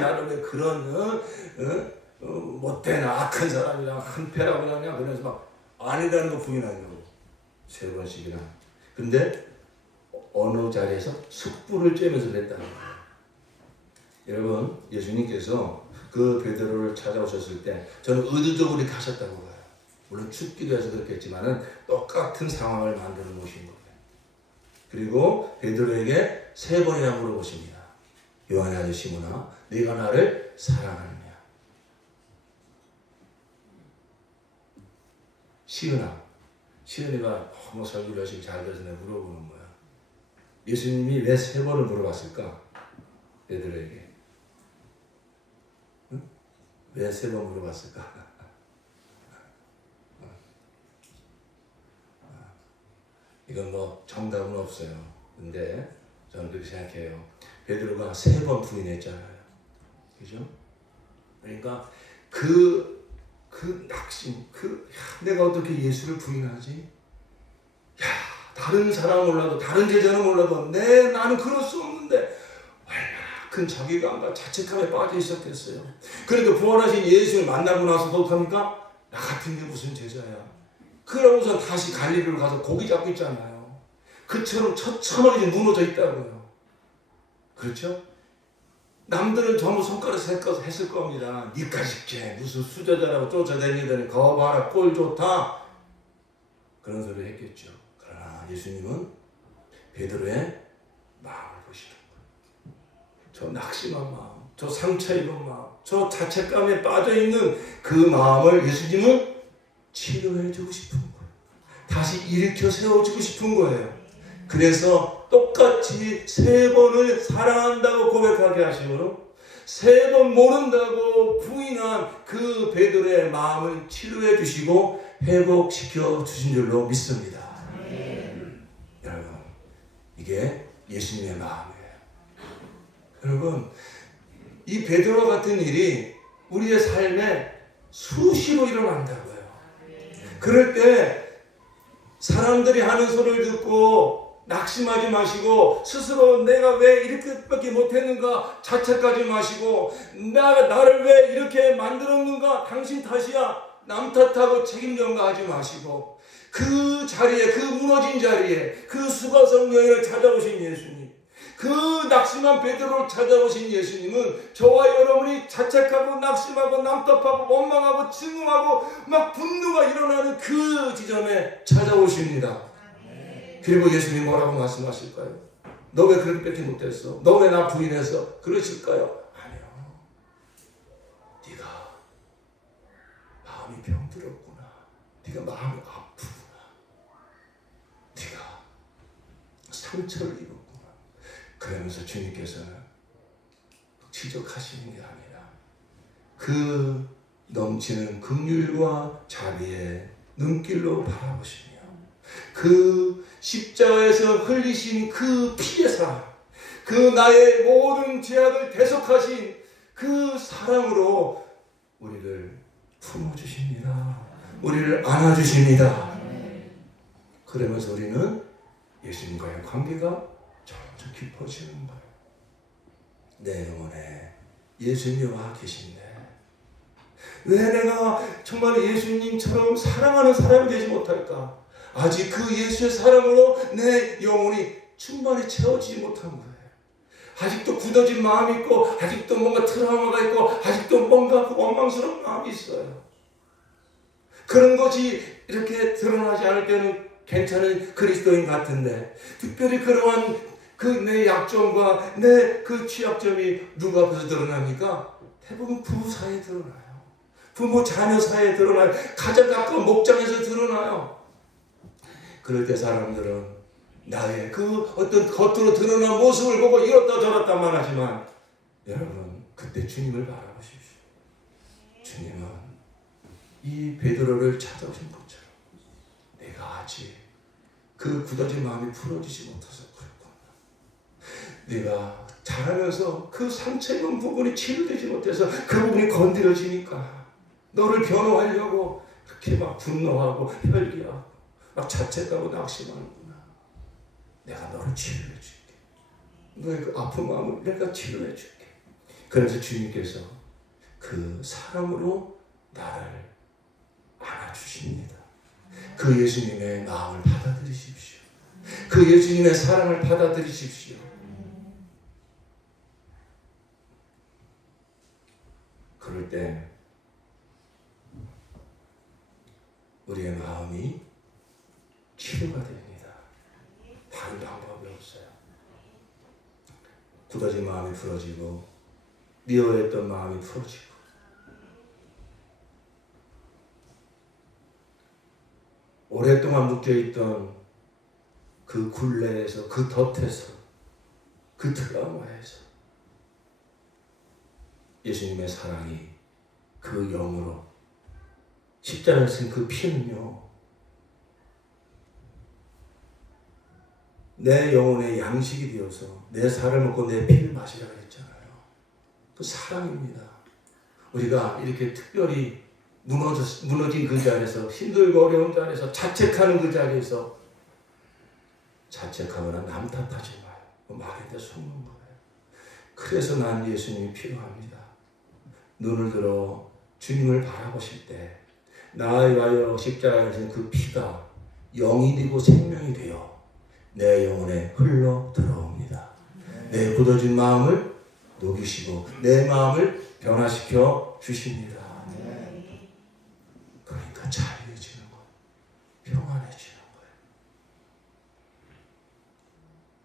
나는 왜 그런 못된 악한 사람이랑 한패라고 그러냐 그러면서 막 아니라는 거 부인하냐고 3번씩이나. 근데 어느 자리에서 숯불을 쬐면서 그랬다는 거예요. 여러분 예수님께서 그 베드로를 찾아오셨을 때 저는 의도적으로 이렇게 하셨다고 봐요. 물론 춥기도 해서 그렇겠지만은 똑같은 상황을 만들어 놓으신 거예요. 그리고 베드로에게 3번이나 물어보십니다. 요한의 아들 시몬아, 네가 나를 사랑하느냐? 시은이가 너무 설교를 열심히 잘 들어서 내가 물어보는 거야. 예수님이 왜 3번을 물어봤을까? 베드로에게. 응? 왜 3번 물어봤을까? 이건 뭐 정답은 없어요. 근데 저는 그렇게 생각해요. 베드로가 3번 부인했잖아요. 그죠? 그러니까 그 낙심, 내가 어떻게 예수를 부인하지? 다른 사람 몰라도, 다른 제자는 몰라도, 나는 그럴 수 없는데, 얼마나 큰 자괴감과 자책감에 빠져 있었겠어요. 그러니까 부활하신 예수를 만나고 나서도 어떡합니까? 나 같은 게 무슨 제자야. 그러고서 다시 갈릴리로 가서 고기 잡고 있잖아요. 그처럼 처참하게 무너져 있다고요. 그렇죠? 남들은 전부 손가락 했을 겁니다. 니까짓 게 무슨 수저자라고 쫓아다니더니 거 봐라 꼴 좋다. 그런 소리를 했겠죠. 그러나 예수님은 베드로의 마음을 보시는 거예요. 저 낙심한 마음, 저 상처 입은 마음, 저 자책감에 빠져있는 그 마음을 예수님은 치료해주고 싶은 거예요. 다시 일으켜 세워주고 싶은 거예요. 그래서 똑같이 3번을 사랑한다고 고백하게 하심으로 3번 모른다고 부인한 그 베드로의 마음을 치료해 주시고 회복시켜 주신 줄로 믿습니다. 여러분, 이게 예수님의 마음이에요. 여러분, 이 베드로 같은 일이 우리의 삶에 수시로 일어난다고요. 그럴 때 사람들이 하는 소리를 듣고 낙심하지 마시고 스스로 내가 왜 이렇게밖에 못했는가 자책하지 마시고 나를 왜 이렇게 만들었는가 당신 탓이야 남 탓하고 책임 전가하지 마시고 그 자리에, 그 무너진 자리에 그 수가성 여인을 찾아오신 예수님, 그 낙심한 베드로를 찾아오신 예수님은 저와 여러분이 자책하고 낙심하고 남답하고 원망하고 증오하고 막 분노가 일어나는 그 지점에 찾아오십니다. 그리고 예수님이 뭐라고 말씀하실까요? 너 왜 그렇게밖에 못했어? 너 왜 나 부인했어? 그러실까요? 아니요. 네가 마음이 병들었구나. 네가 마음이 아프구나. 네가 상처를 입었구나. 그러면서 주님께서는 지적하시는 게 아니라 그 넘치는 긍휼과 자비의 눈길로 바라보시며 그 십자가에서 흘리신 그 피의 사랑, 그 나의 모든 죄악을 대속하신 그 사랑으로 우리를 품어주십니다. 우리를 안아주십니다. 그러면서 우리는 예수님과의 관계가 점점 깊어지는 거예요. 내 영혼에 예수님이 와 계신데 왜 내가 정말 예수님처럼 사랑하는 사람이 되지 못할까? 아직 그 예수의 사랑으로 내 영혼이 충만히 채워지지 못한 거예요. 아직도 굳어진 마음이 있고, 아직도 뭔가 트라우마가 있고, 아직도 뭔가 그 원망스러운 마음이 있어요. 그런 것이 이렇게 드러나지 않을 때는 괜찮은 그리스도인 같은데, 특별히 그러한 그 내 약점과 내 그 취약점이 누구 앞에서 드러납니까? 대부분 부부 사이에 드러나요. 부모 자녀 사이에 드러나요. 가장 가까운 목장에서 드러나요. 그럴 때 사람들은 나의 그 어떤 겉으로 드러난 모습을 보고 이렇다 저렇다만 하지만 여러분 그때 주님을 바라보십시오. 주님은 이 베드로를 찾아오신 것처럼 내가 아직 그 굳어진 마음이 풀어지지 못해서 그렇구나. 내가 자라면서 그 상처 입은 부분이 치료되지 못해서 그 부분이 건드려지니까 너를 변호하려고 그렇게 막 분노하고 혈기하고 막 자책하고 낙심하는구나. 내가 너를 치료해 줄게. 너의 그 아픈 마음을 내가 치료해 줄게. 그래서 주님께서 그 사랑으로 나를 안아주십니다. 그 예수님의 마음을 받아들이십시오. 그 예수님의 사랑을 받아들이십시오. 그럴 때 우리의 마음이 치료가 됩니다. 다른 방법이 없어요. 굳어진 마음이 풀어지고 미워했던 마음이 풀어지고 오랫동안 묶여있던 그 굴레에서 그 덫에서 그 트라우마에서 예수님의 사랑이 그 영으로 십자가에 쓴 그 피는요 내 영혼의 양식이 되어서 내 살을 먹고 내 피를 마시라고 했잖아요. 그 사랑입니다. 우리가 이렇게 특별히 무너진 그 자리에서 힘들고 어려운 자리에서 자책하는 그 자리에서 자책하거나 남 탓하지 마요. 말에 대해 속는 거예요. 그래서 난 예수님이 필요합니다. 눈을 들어 주님을 바라보실 때 나에 위하여 십자가에 진 그 피가 영이 되고 생명이 되어 내 영혼에 흘러 들어옵니다. 내 굳어진 마음을 녹이시고 내 마음을 변화시켜 주십니다. 그러니까 자유해지는 거예요. 평안해지는 거예요.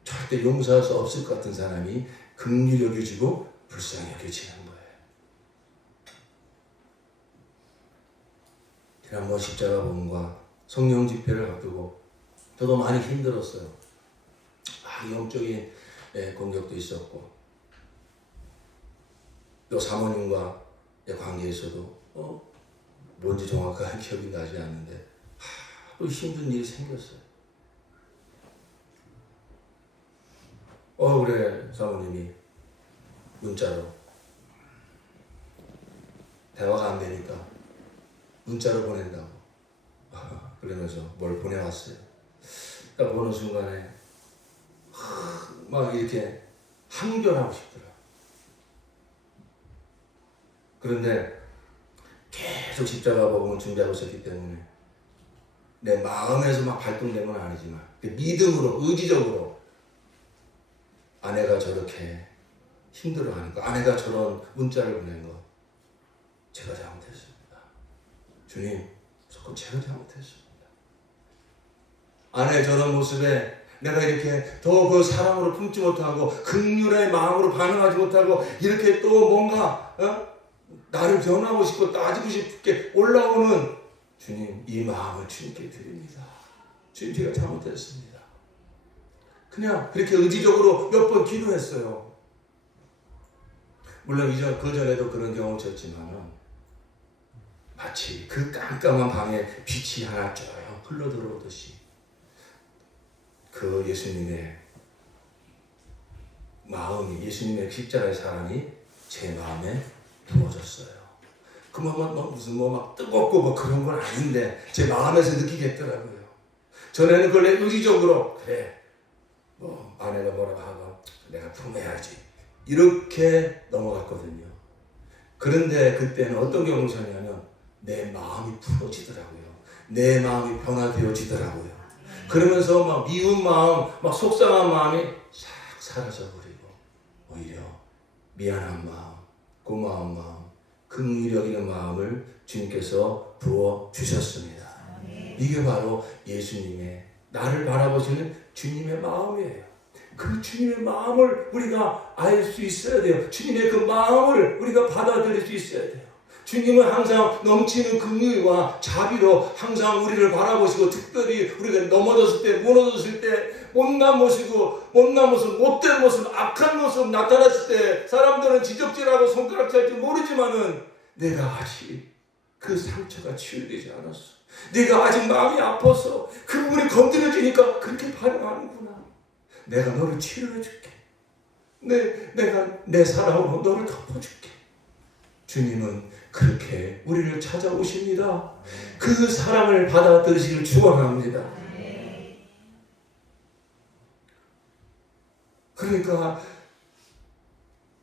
절대 용서할 수 없을 것 같은 사람이 긍휼히 여겨지고 불쌍히 여겨지는 거예요. 지난번 십자가봉과 성령 집회를 앞두고 저도 많이 힘들었어요. 영적인 공격도 있었고 또 사모님과의 관계에서도 뭔지 정확한 기억이 나지 않는데 또 힘든 일이 생겼어요. 그래 사모님이 문자로 대화가 안 되니까 문자로 보낸다고 그러면서 뭘 보내왔어요. 딱 보는 순간에 막 이렇게 항변하고 싶더라. 그런데 계속 십자가 복음을 준비하고 있었기 때문에 내 마음에서 막 발동된 건 아니지만 믿음으로 의지적으로 아내가 저렇게 힘들어하는 거, 아내가 저런 문자를 보낸 거 제가 잘못했습니다. 주님, 그건 제가 잘못했습니다. 아내의 저런 모습에 내가 이렇게 더 그 사랑으로 품지 못하고 긍휼의 마음으로 반응하지 못하고 이렇게 또 뭔가 나를 변하고 싶고 따지고 싶게 올라오는 주님, 이 마음을 주님께 드립니다. 주님, 제가 잘못했습니다. 그냥 그렇게 의지적으로 몇 번 기도했어요. 물론 그 전에도 그런 경험을 쳤지만은 마치 그 깜깜한 방에 빛이 하나 쭉 흘러들어오듯이 그 예수님의 마음이, 예수님의 십자가의 사랑이 제 마음에 부어졌어요. 무슨 막 뜨겁고 뭐 그런 건 아닌데 제 마음에서 느끼겠더라고요. 전에는 그걸 의지적으로 그래 뭐 아내가 뭐라고 하고 내가 품어야지 이렇게 넘어갔거든요. 그런데 그때는 어떤 경험을 하냐면 내 마음이 풀어지더라고요. 내 마음이 변화되어지더라고요. 그러면서 막 미운 마음, 막 속상한 마음이 싹 사라져버리고 오히려 미안한 마음, 고마운 마음, 긍휼히 여기는 마음을 주님께서 부어주셨습니다. 이게 바로 예수님의, 나를 바라보시는 주님의 마음이에요. 그 주님의 마음을 우리가 알 수 있어야 돼요. 주님의 그 마음을 우리가 받아들일 수 있어야 돼요. 주님은 항상 넘치는 긍휼과 자비로 항상 우리를 바라보시고, 특별히 우리가 넘어졌을 때, 무너졌을 때, 못난 모습, 못된 모습, 악한 모습 나타났을 때 사람들은 지적질하고 손가락 찰지 모르지만은 내가 아직 그 상처가 치유되지 않았어. 내가 아직 마음이 아파서 그 부분이 건드려지니까 그렇게 반응하는구나. 내가 너를 치료해줄게. 내가 내 사랑으로 너를 덮어줄게. 주님은 그렇게 우리를 찾아오십니다. 그 사랑을 받아들이시길 축원합니다. 그러니까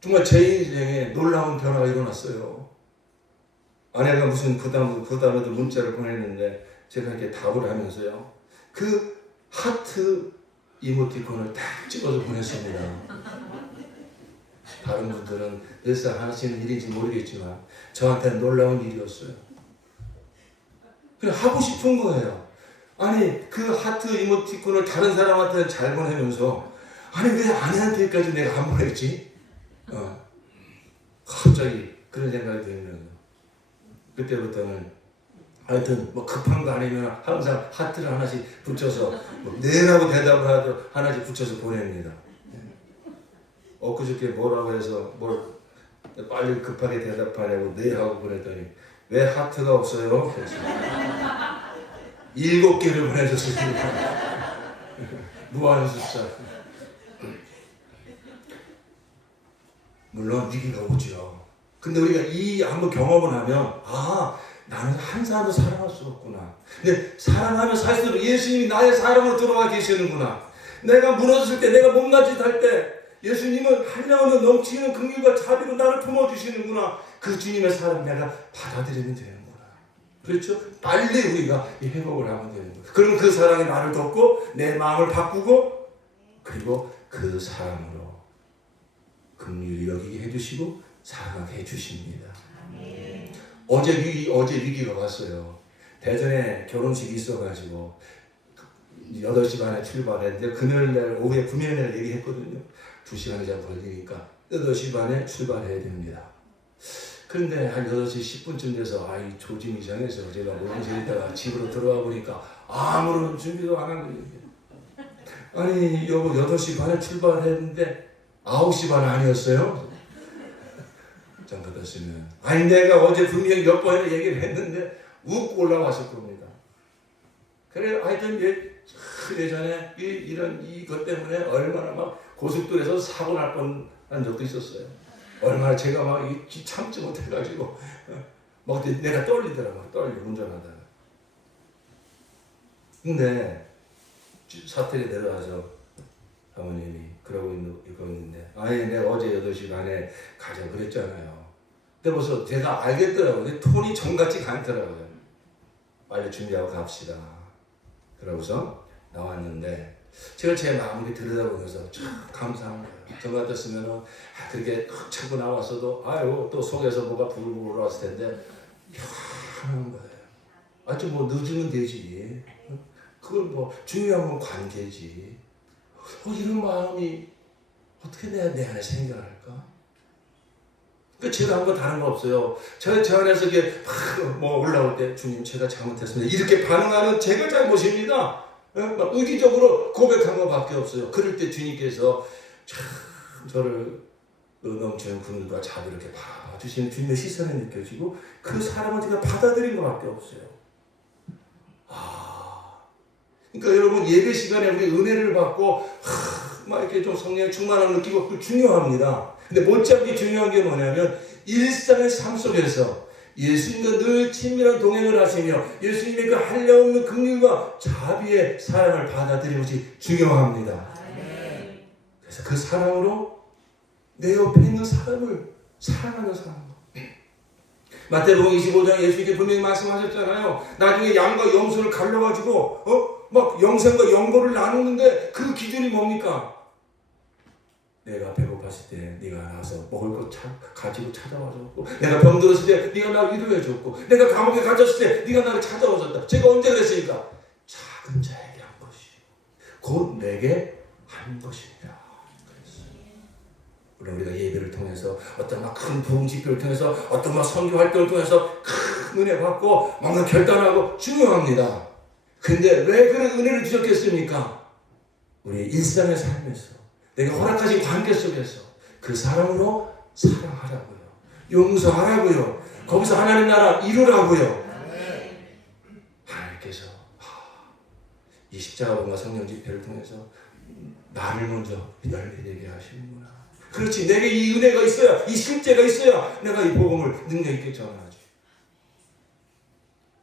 정말 제 인생에 놀라운 변화가 일어났어요. 아내가 무슨 부담으로 문자를 보냈는데 제가 이렇게 답을 하면서요, 그 하트 이모티콘을 딱 찍어서 보냈습니다. 다른 분들은 늘상 하시는 일인지 모르겠지만 저한테는 놀라운 일이었어요. 그냥 하고 싶은 거예요. 아니 그 하트 이모티콘을 다른 사람한테 잘 보내면서 아니 왜 아내한테까지 내가 안 보냈지? 갑자기 그런 생각이 들면서 그때부터는 하여튼 뭐 급한 거 아니면 항상 하트를 하나씩 붙여서 뭐 네라고 대답을 하도 하나씩 붙여서 보냅니다. 엊그저께 뭐라고 해서 뭘 빨리 급하게 대답하려고 네 하고 보냈더니 왜 하트가 없어요? 그래서 7개를 보내줬습니다. 무한 숫자. 물론 위기가 오죠. 근데 우리가 이 한번 경험을 하면 나는 한 사람도 사랑할 수 없구나. 근데 사랑하면 살수록 예수님이 나의 사랑으로 들어와 계시는구나. 내가 무너졌을 때, 내가 못난 짓 할 때 예수님은 한량없는 넘치는 긍휼과 자비로 나를 품어주시는구나. 그 주님의 사랑 내가 받아들이면 되는구나. 그렇죠? 빨리 우리가 이 회복을 하면 되는 거예요. 그럼 그 사랑이 나를 덮고 내 마음을 바꾸고 그리고 그 사랑으로 긍휼히 여기게 해주시고 사랑하게 해주십니다. 어제 위기가 왔어요. 대전에 결혼식이 있어가지고 8시 반에 출발했는데 금요일날 오후에 구면회를 얘기했거든요. 2시간 이상 걸리니까 8시 반에 출발해야 됩니다. 그런데 한 8시 10분쯤 돼서 이 조짐이 이상해서 제가 모양실 있다가 집으로 들어와 보니까 아무런 준비도 안 한 거예요. 아니 여보 8시 반에 출발했는데 9시 반 아니었어요? 장 받았으면 아니 내가 어제 분명히 몇 번이나 얘기를 했는데 웃고 올라왔을 겁니다. 그래 하여튼 예전에 이런 이것 때문에 얼마나 막 고속도로에서 사고 날 뻔한 적도 있었어요. 얼마나 제가 막 참지 못해가지고 막 내가 떨리더라고요. 운전하다가. 근데 사택에 내려와서 사모님이 그러고 있는데 아니 내가 어제 8시 반에 가자 그랬잖아요. 근데 벌써 제가 알겠더라고요. 근데 톤이 정같지가 않더라고요. 빨리 준비하고 갑시다. 그러고서 나왔는데 제가 제 마음을 들여다보면서 참 감사한 거예요. 저 같았으면 그렇게 참고 나왔어도 아유 또 속에서 뭐가 부글부글 올라왔을 텐데 편한 거예요. 좀 뭐 늦으면 되지. 그건 뭐 중요한 건 관계지. 이런 마음이 어떻게 내 안에 생겨날까? 제가 한 거 다른 거 없어요. 저 안에서 이게 막 올라올 때 주님 제가 잘못했습니다. 이렇게 반응하는 제가 잘못입니다. 막 의기적으로 고백한 것밖에 없어요. 그럴 때 주님께서 참 저를 넘치는 긍휼과 자비 이렇게 봐주시는 주님의 시선이 느껴지고 그 사람을 제가 받아들인 것밖에 없어요. 그러니까 여러분 예배 시간에 우리 은혜를 받고 막 이렇게 좀 성령의 충만함을 느끼고 그 중요합니다. 근데 못지않게 중요한 게 뭐냐면 일상의 삶 속에서 예수님과 늘 친밀한 동행을 하시며 예수님의 그 한량없는 긍휼과 자비의 사랑을 받아들이는 것이 중요합니다. 그래서 그 사랑으로 내 옆에 있는 사람을 사랑하는 사람. 마태복음 25장 예수님께 분명히 말씀하셨잖아요. 나중에 양과 염소를 갈려가지고 막 영생과 영고를 나누는데 그 기준이 뭡니까? 내가 배고팠을 때 네가 나와서 먹을 것 가지고 찾아와줬고, 내가 병들었을 때 네가 나를 위로해줬고, 내가 감옥에 갇혔을 때 네가 나를 찾아오셨다. 제가 언제 그랬습니까? 작은 자에게 한 것이요 곧 내게 한 것입니다. 물론 우리가 예배를 통해서 어떤 막 큰 부흥 집회를 통해서 어떤 막 선교 활동을 통해서 큰 은혜 받고 뭔가 결단하고 중요합니다. 근데 왜 그런 은혜를 주셨겠습니까? 우리 일상의 삶에서 내가 허락하신 관계 속에서 그 사람으로 사랑하라고요. 용서하라고요. 거기서 하나님 나라 이루라고요. 하나님께서 이 십자가봉과 성령 집회를 통해서 나를 먼저 열매 되게 하시는구나. 그렇지, 내게 이 은혜가 있어야, 이 실제가 있어야 내가 이 복음을 능력 있게 전하지.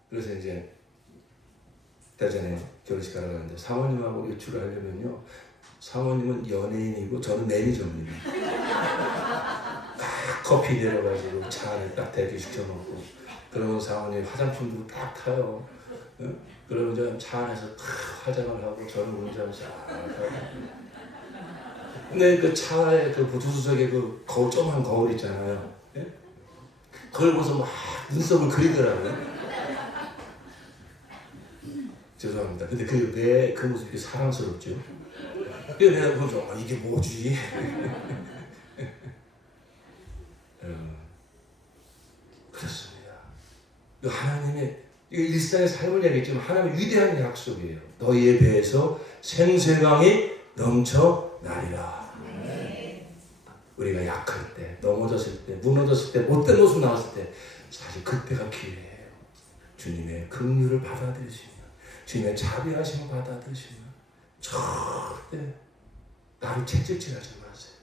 그래서 이제 대전에 결혼식 하러 가는데 사모님하고 외출을 하려면요, 사모님은 연예인이고 저는 매니저입니다. 커피 내려가지고 차 안에 딱 대기 시켜놓고, 그러면 사모님 화장품도 딱 타요. 그러면 저 차 안에서 딱 화장을 하고 저는 운전 싹 하고. 근데 그 차에 그 부두석에 그 거울, 조그만 거울 있잖아요. 예? 그걸 보면서 막 눈썹을 그리더라고요. 죄송합니다. 근데 왜 그 모습이 이렇게 사랑스럽죠? 그래서 내가 보면서 이게 뭐지? 그렇습니다. 하나님의 일상의 삶을 얘기했지만 하나님의 위대한 약속이에요. 너희에 대해서 생생강이 넘쳐나리라. 우리가 약할 때, 넘어졌을 때, 무너졌을 때, 못된 모습 나왔을 때 사실 그때가 기회예요. 주님의 긍휼을 받아들이시면, 주님의 자비하심을 받아들이시면 절대 나를 채찍질하지 마세요.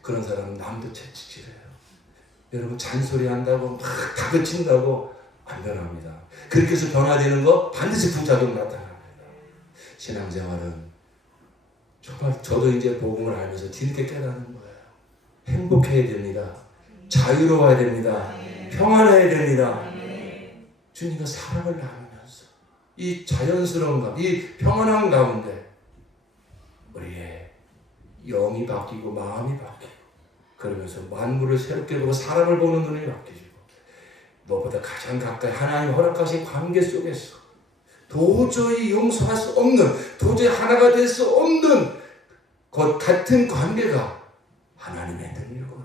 그런 사람은 남도 채찍질해요. 여러분 잔소리한다고 막 다그친다고 안 변합니다. 그렇게 해서 변화되는 거 반드시 부작용 나타납니다. 신앙생활은 정말 저도 이제 복음을 알면서 뒤늦게 깨닫는 거예요. 행복해야 됩니다. 자유로워야 됩니다. 평안해야 됩니다. 주님과 사랑을 나누면서 이 자연스러운 이 평안한 가운데 우리의 영이 바뀌고 마음이 바뀌고, 그러면서 만물을 새롭게 보고 사람을 보는 눈이 바뀌고, 무엇보다 가장 가까이 하나님 허락하신 관계 속에서 도저히 용서할 수 없는, 도저히 하나가 될 수 없는 것 같은 관계가 하나님의 능력으로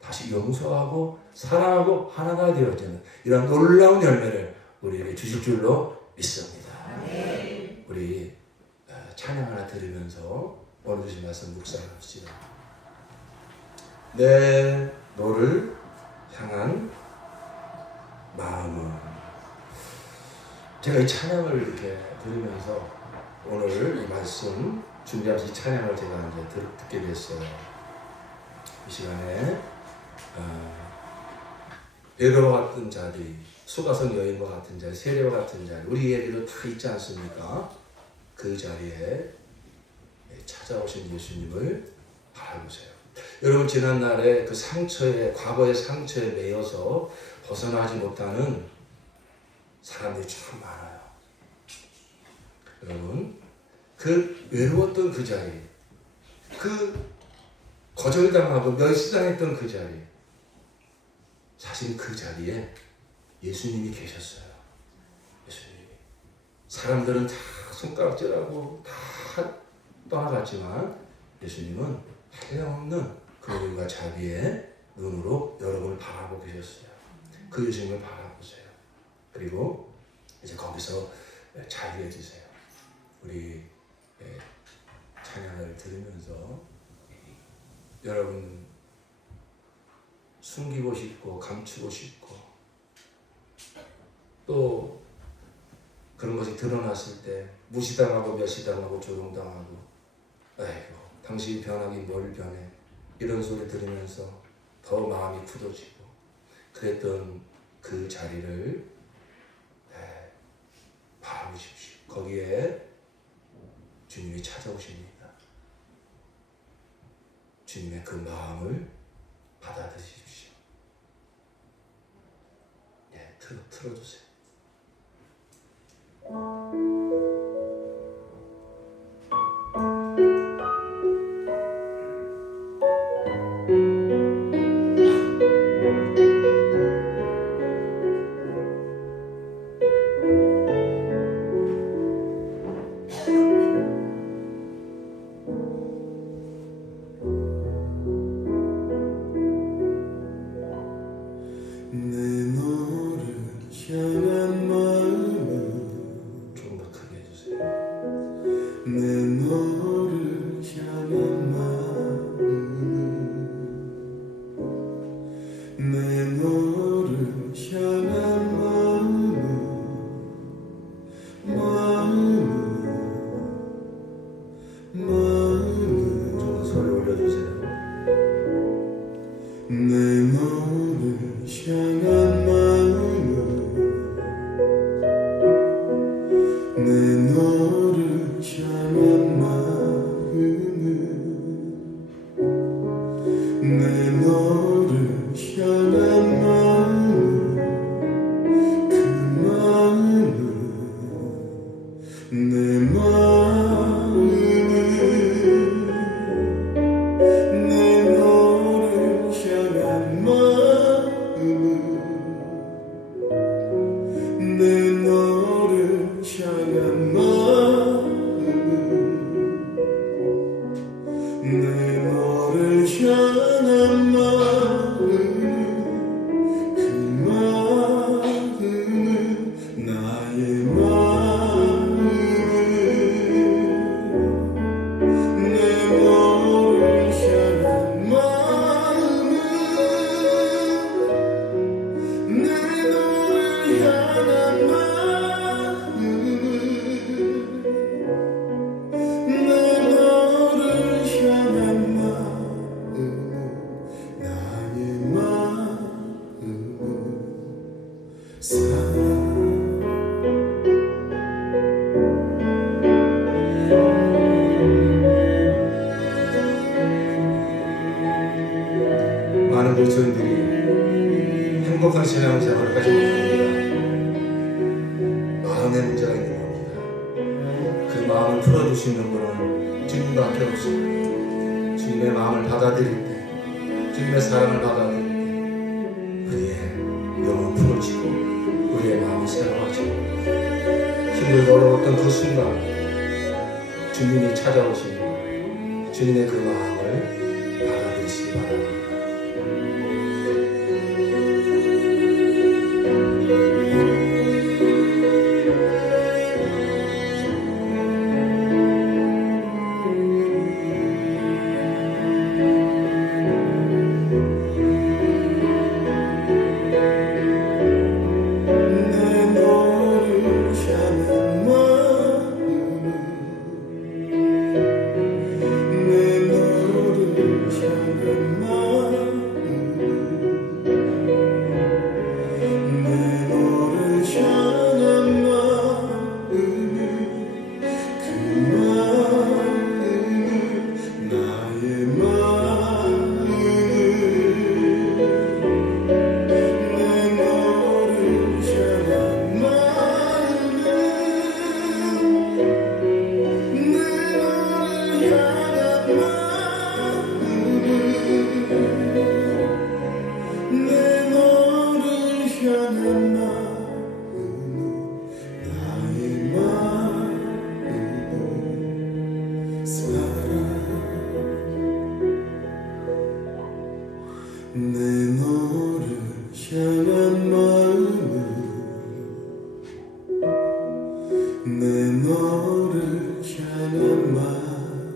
다시 용서하고 사랑하고 하나가 되어지는 이런 놀라운 열매를 우리에게 주실 줄로 믿습니다. 우리 찬양 하나 들으면서 오늘 주신 말씀 묵상합시다. 내 너를 향한 마음은. 제가 이 찬양을 이렇게 들으면서 오늘 이 말씀 준비하면서 이 찬양을 제가 이제 듣게 됐어요. 이 시간에 베드로와 같은 자리, 수가성 여인과 같은 자리, 세례와 같은 자리, 우리에게도 다 있지 않습니까? 그 자리에 찾아오신 예수님을 바라보세요. 여러분, 지난날에 그 상처에, 과거의 상처에 매여서 벗어나지 못하는 사람들이 참 많아요. 여러분, 그 외로웠던 그 자리, 그 거절당하고 멸시당했던 그 자리, 사실 그 자리에 예수님이 계셨어요. 예수님이. 사람들은 다 손가락질하고 다 떠나갔지만 예수님은 한량없는 그분과 자비의 눈으로 여러분을 바라보고 계셨어요. 그 예수님을 바라보세요. 그리고 이제 거기서 자유해지세요. 우리 찬양을 들으면서 여러분 숨기고 싶고 감추고 싶고 또 그런 것이 드러났을 때 무시당하고 멸시당하고 조롱당하고 아이고 당신이 변하기 뭘 변해 이런 소리 들으면서 더 마음이 굳어지고 그랬던 그 자리를 바라보십시오. 거기에 주님이 찾아오십니다. 주님의 그 마음을 받아들이십시오. 틀어주세요. 많은 그리스도인들이 행복한 신앙생활을 하지 못합니다. 마음의 문제가 있는 겁니다. 그 마음을 풀어주시는 분은 주님밖에 없습니다. 주님의 마음을 받아들일 때, 주님의 사랑을 받아들일 때 우리의 영은 풀어지고 우리의 마음은 새로워지고 힘들고 어려웠던 그 순간 주님이 찾아오십니다. 주님의 그 마음을 받아들이시기 바랍니다.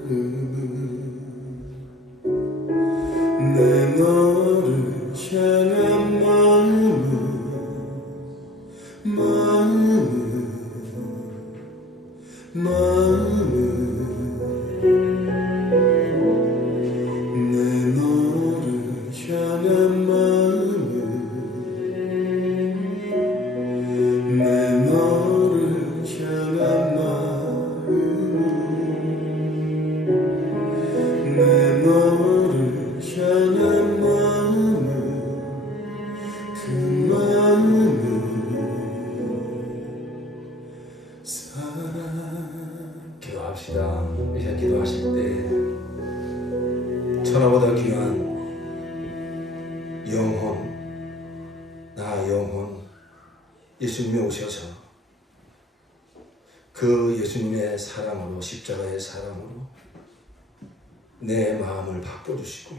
내 너를 향한 마음은 내 너를 향한 마음은 내 너를 향한 마음은 내 너를 향한 마음은 그 마음은 사랑. 기도합시다. 이제 기도하실 때 천하보다 귀한 영혼, 나 영혼 예수님이 오셔서 그 예수님의 사랑으로, 십자가의 사랑으로 내 마음을 바꿔주시고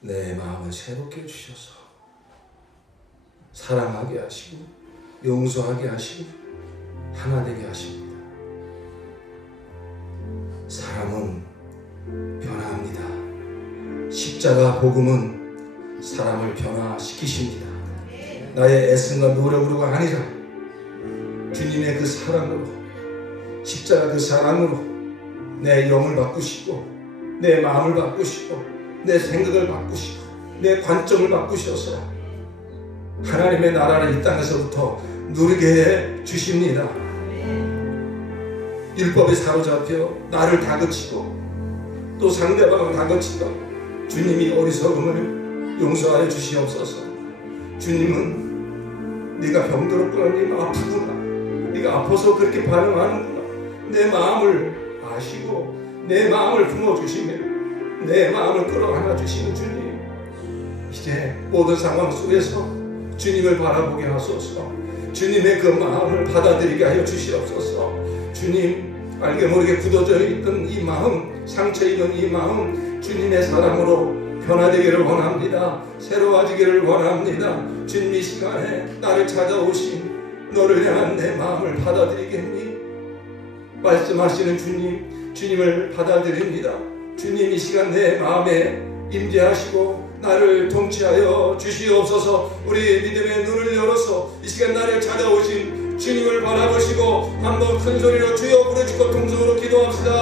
내 마음을 새롭게 해주셔서 사랑하게 하시고 용서하게 하시고 하나 되게 하십니다. 사람은 변화합니다. 십자가 복음은 사람을 변화시키십니다. 나의 애씀과 노력으로가 아니라 주님의 그 사랑으로, 십자가 그 사랑으로 내 영을 바꾸시고 내 마음을 바꾸시고 내 생각을 바꾸시고 내 관점을 바꾸셔서 하나님의 나라를 이 땅에서부터 누리게 해 주십니다. 율법에 사로잡혀 나를 다그치고 또 상대방을 다그치고 주님이 어리석음을 용서하여 주시옵소서. 주님은 네가 병들었구나, 네가 아프구나, 네가 아파서 그렇게 반응하는구나, 내 마음을 아시고 내 마음을 품어주시며 내 마음을 끌어안아 주시는 주님, 이제 모든 상황 속에서 주님을 바라보게 하소서. 주님의 그 마음을 받아들이게 하여 주시옵소서. 주님, 알게 모르게 굳어져 있던 이 마음, 상처 있는 이 마음 주님의 사랑으로 변화되기를 원합니다. 새로워지기를 원합니다. 주님, 이 시간에 나를 찾아오신 너를 향한 내 마음을 받아들이겠니? 말씀하시는 주님, 주님을 받아들입니다. 주님, 이 시간 내 마음에 임재하시고 나를 통치하여 주시옵소서. 우리 믿음의 눈을 열어서 이 시간 나를 찾아오신 주님을 바라보시고 한번 큰 소리로 주여 부르짖고 통성으로 기도합시다.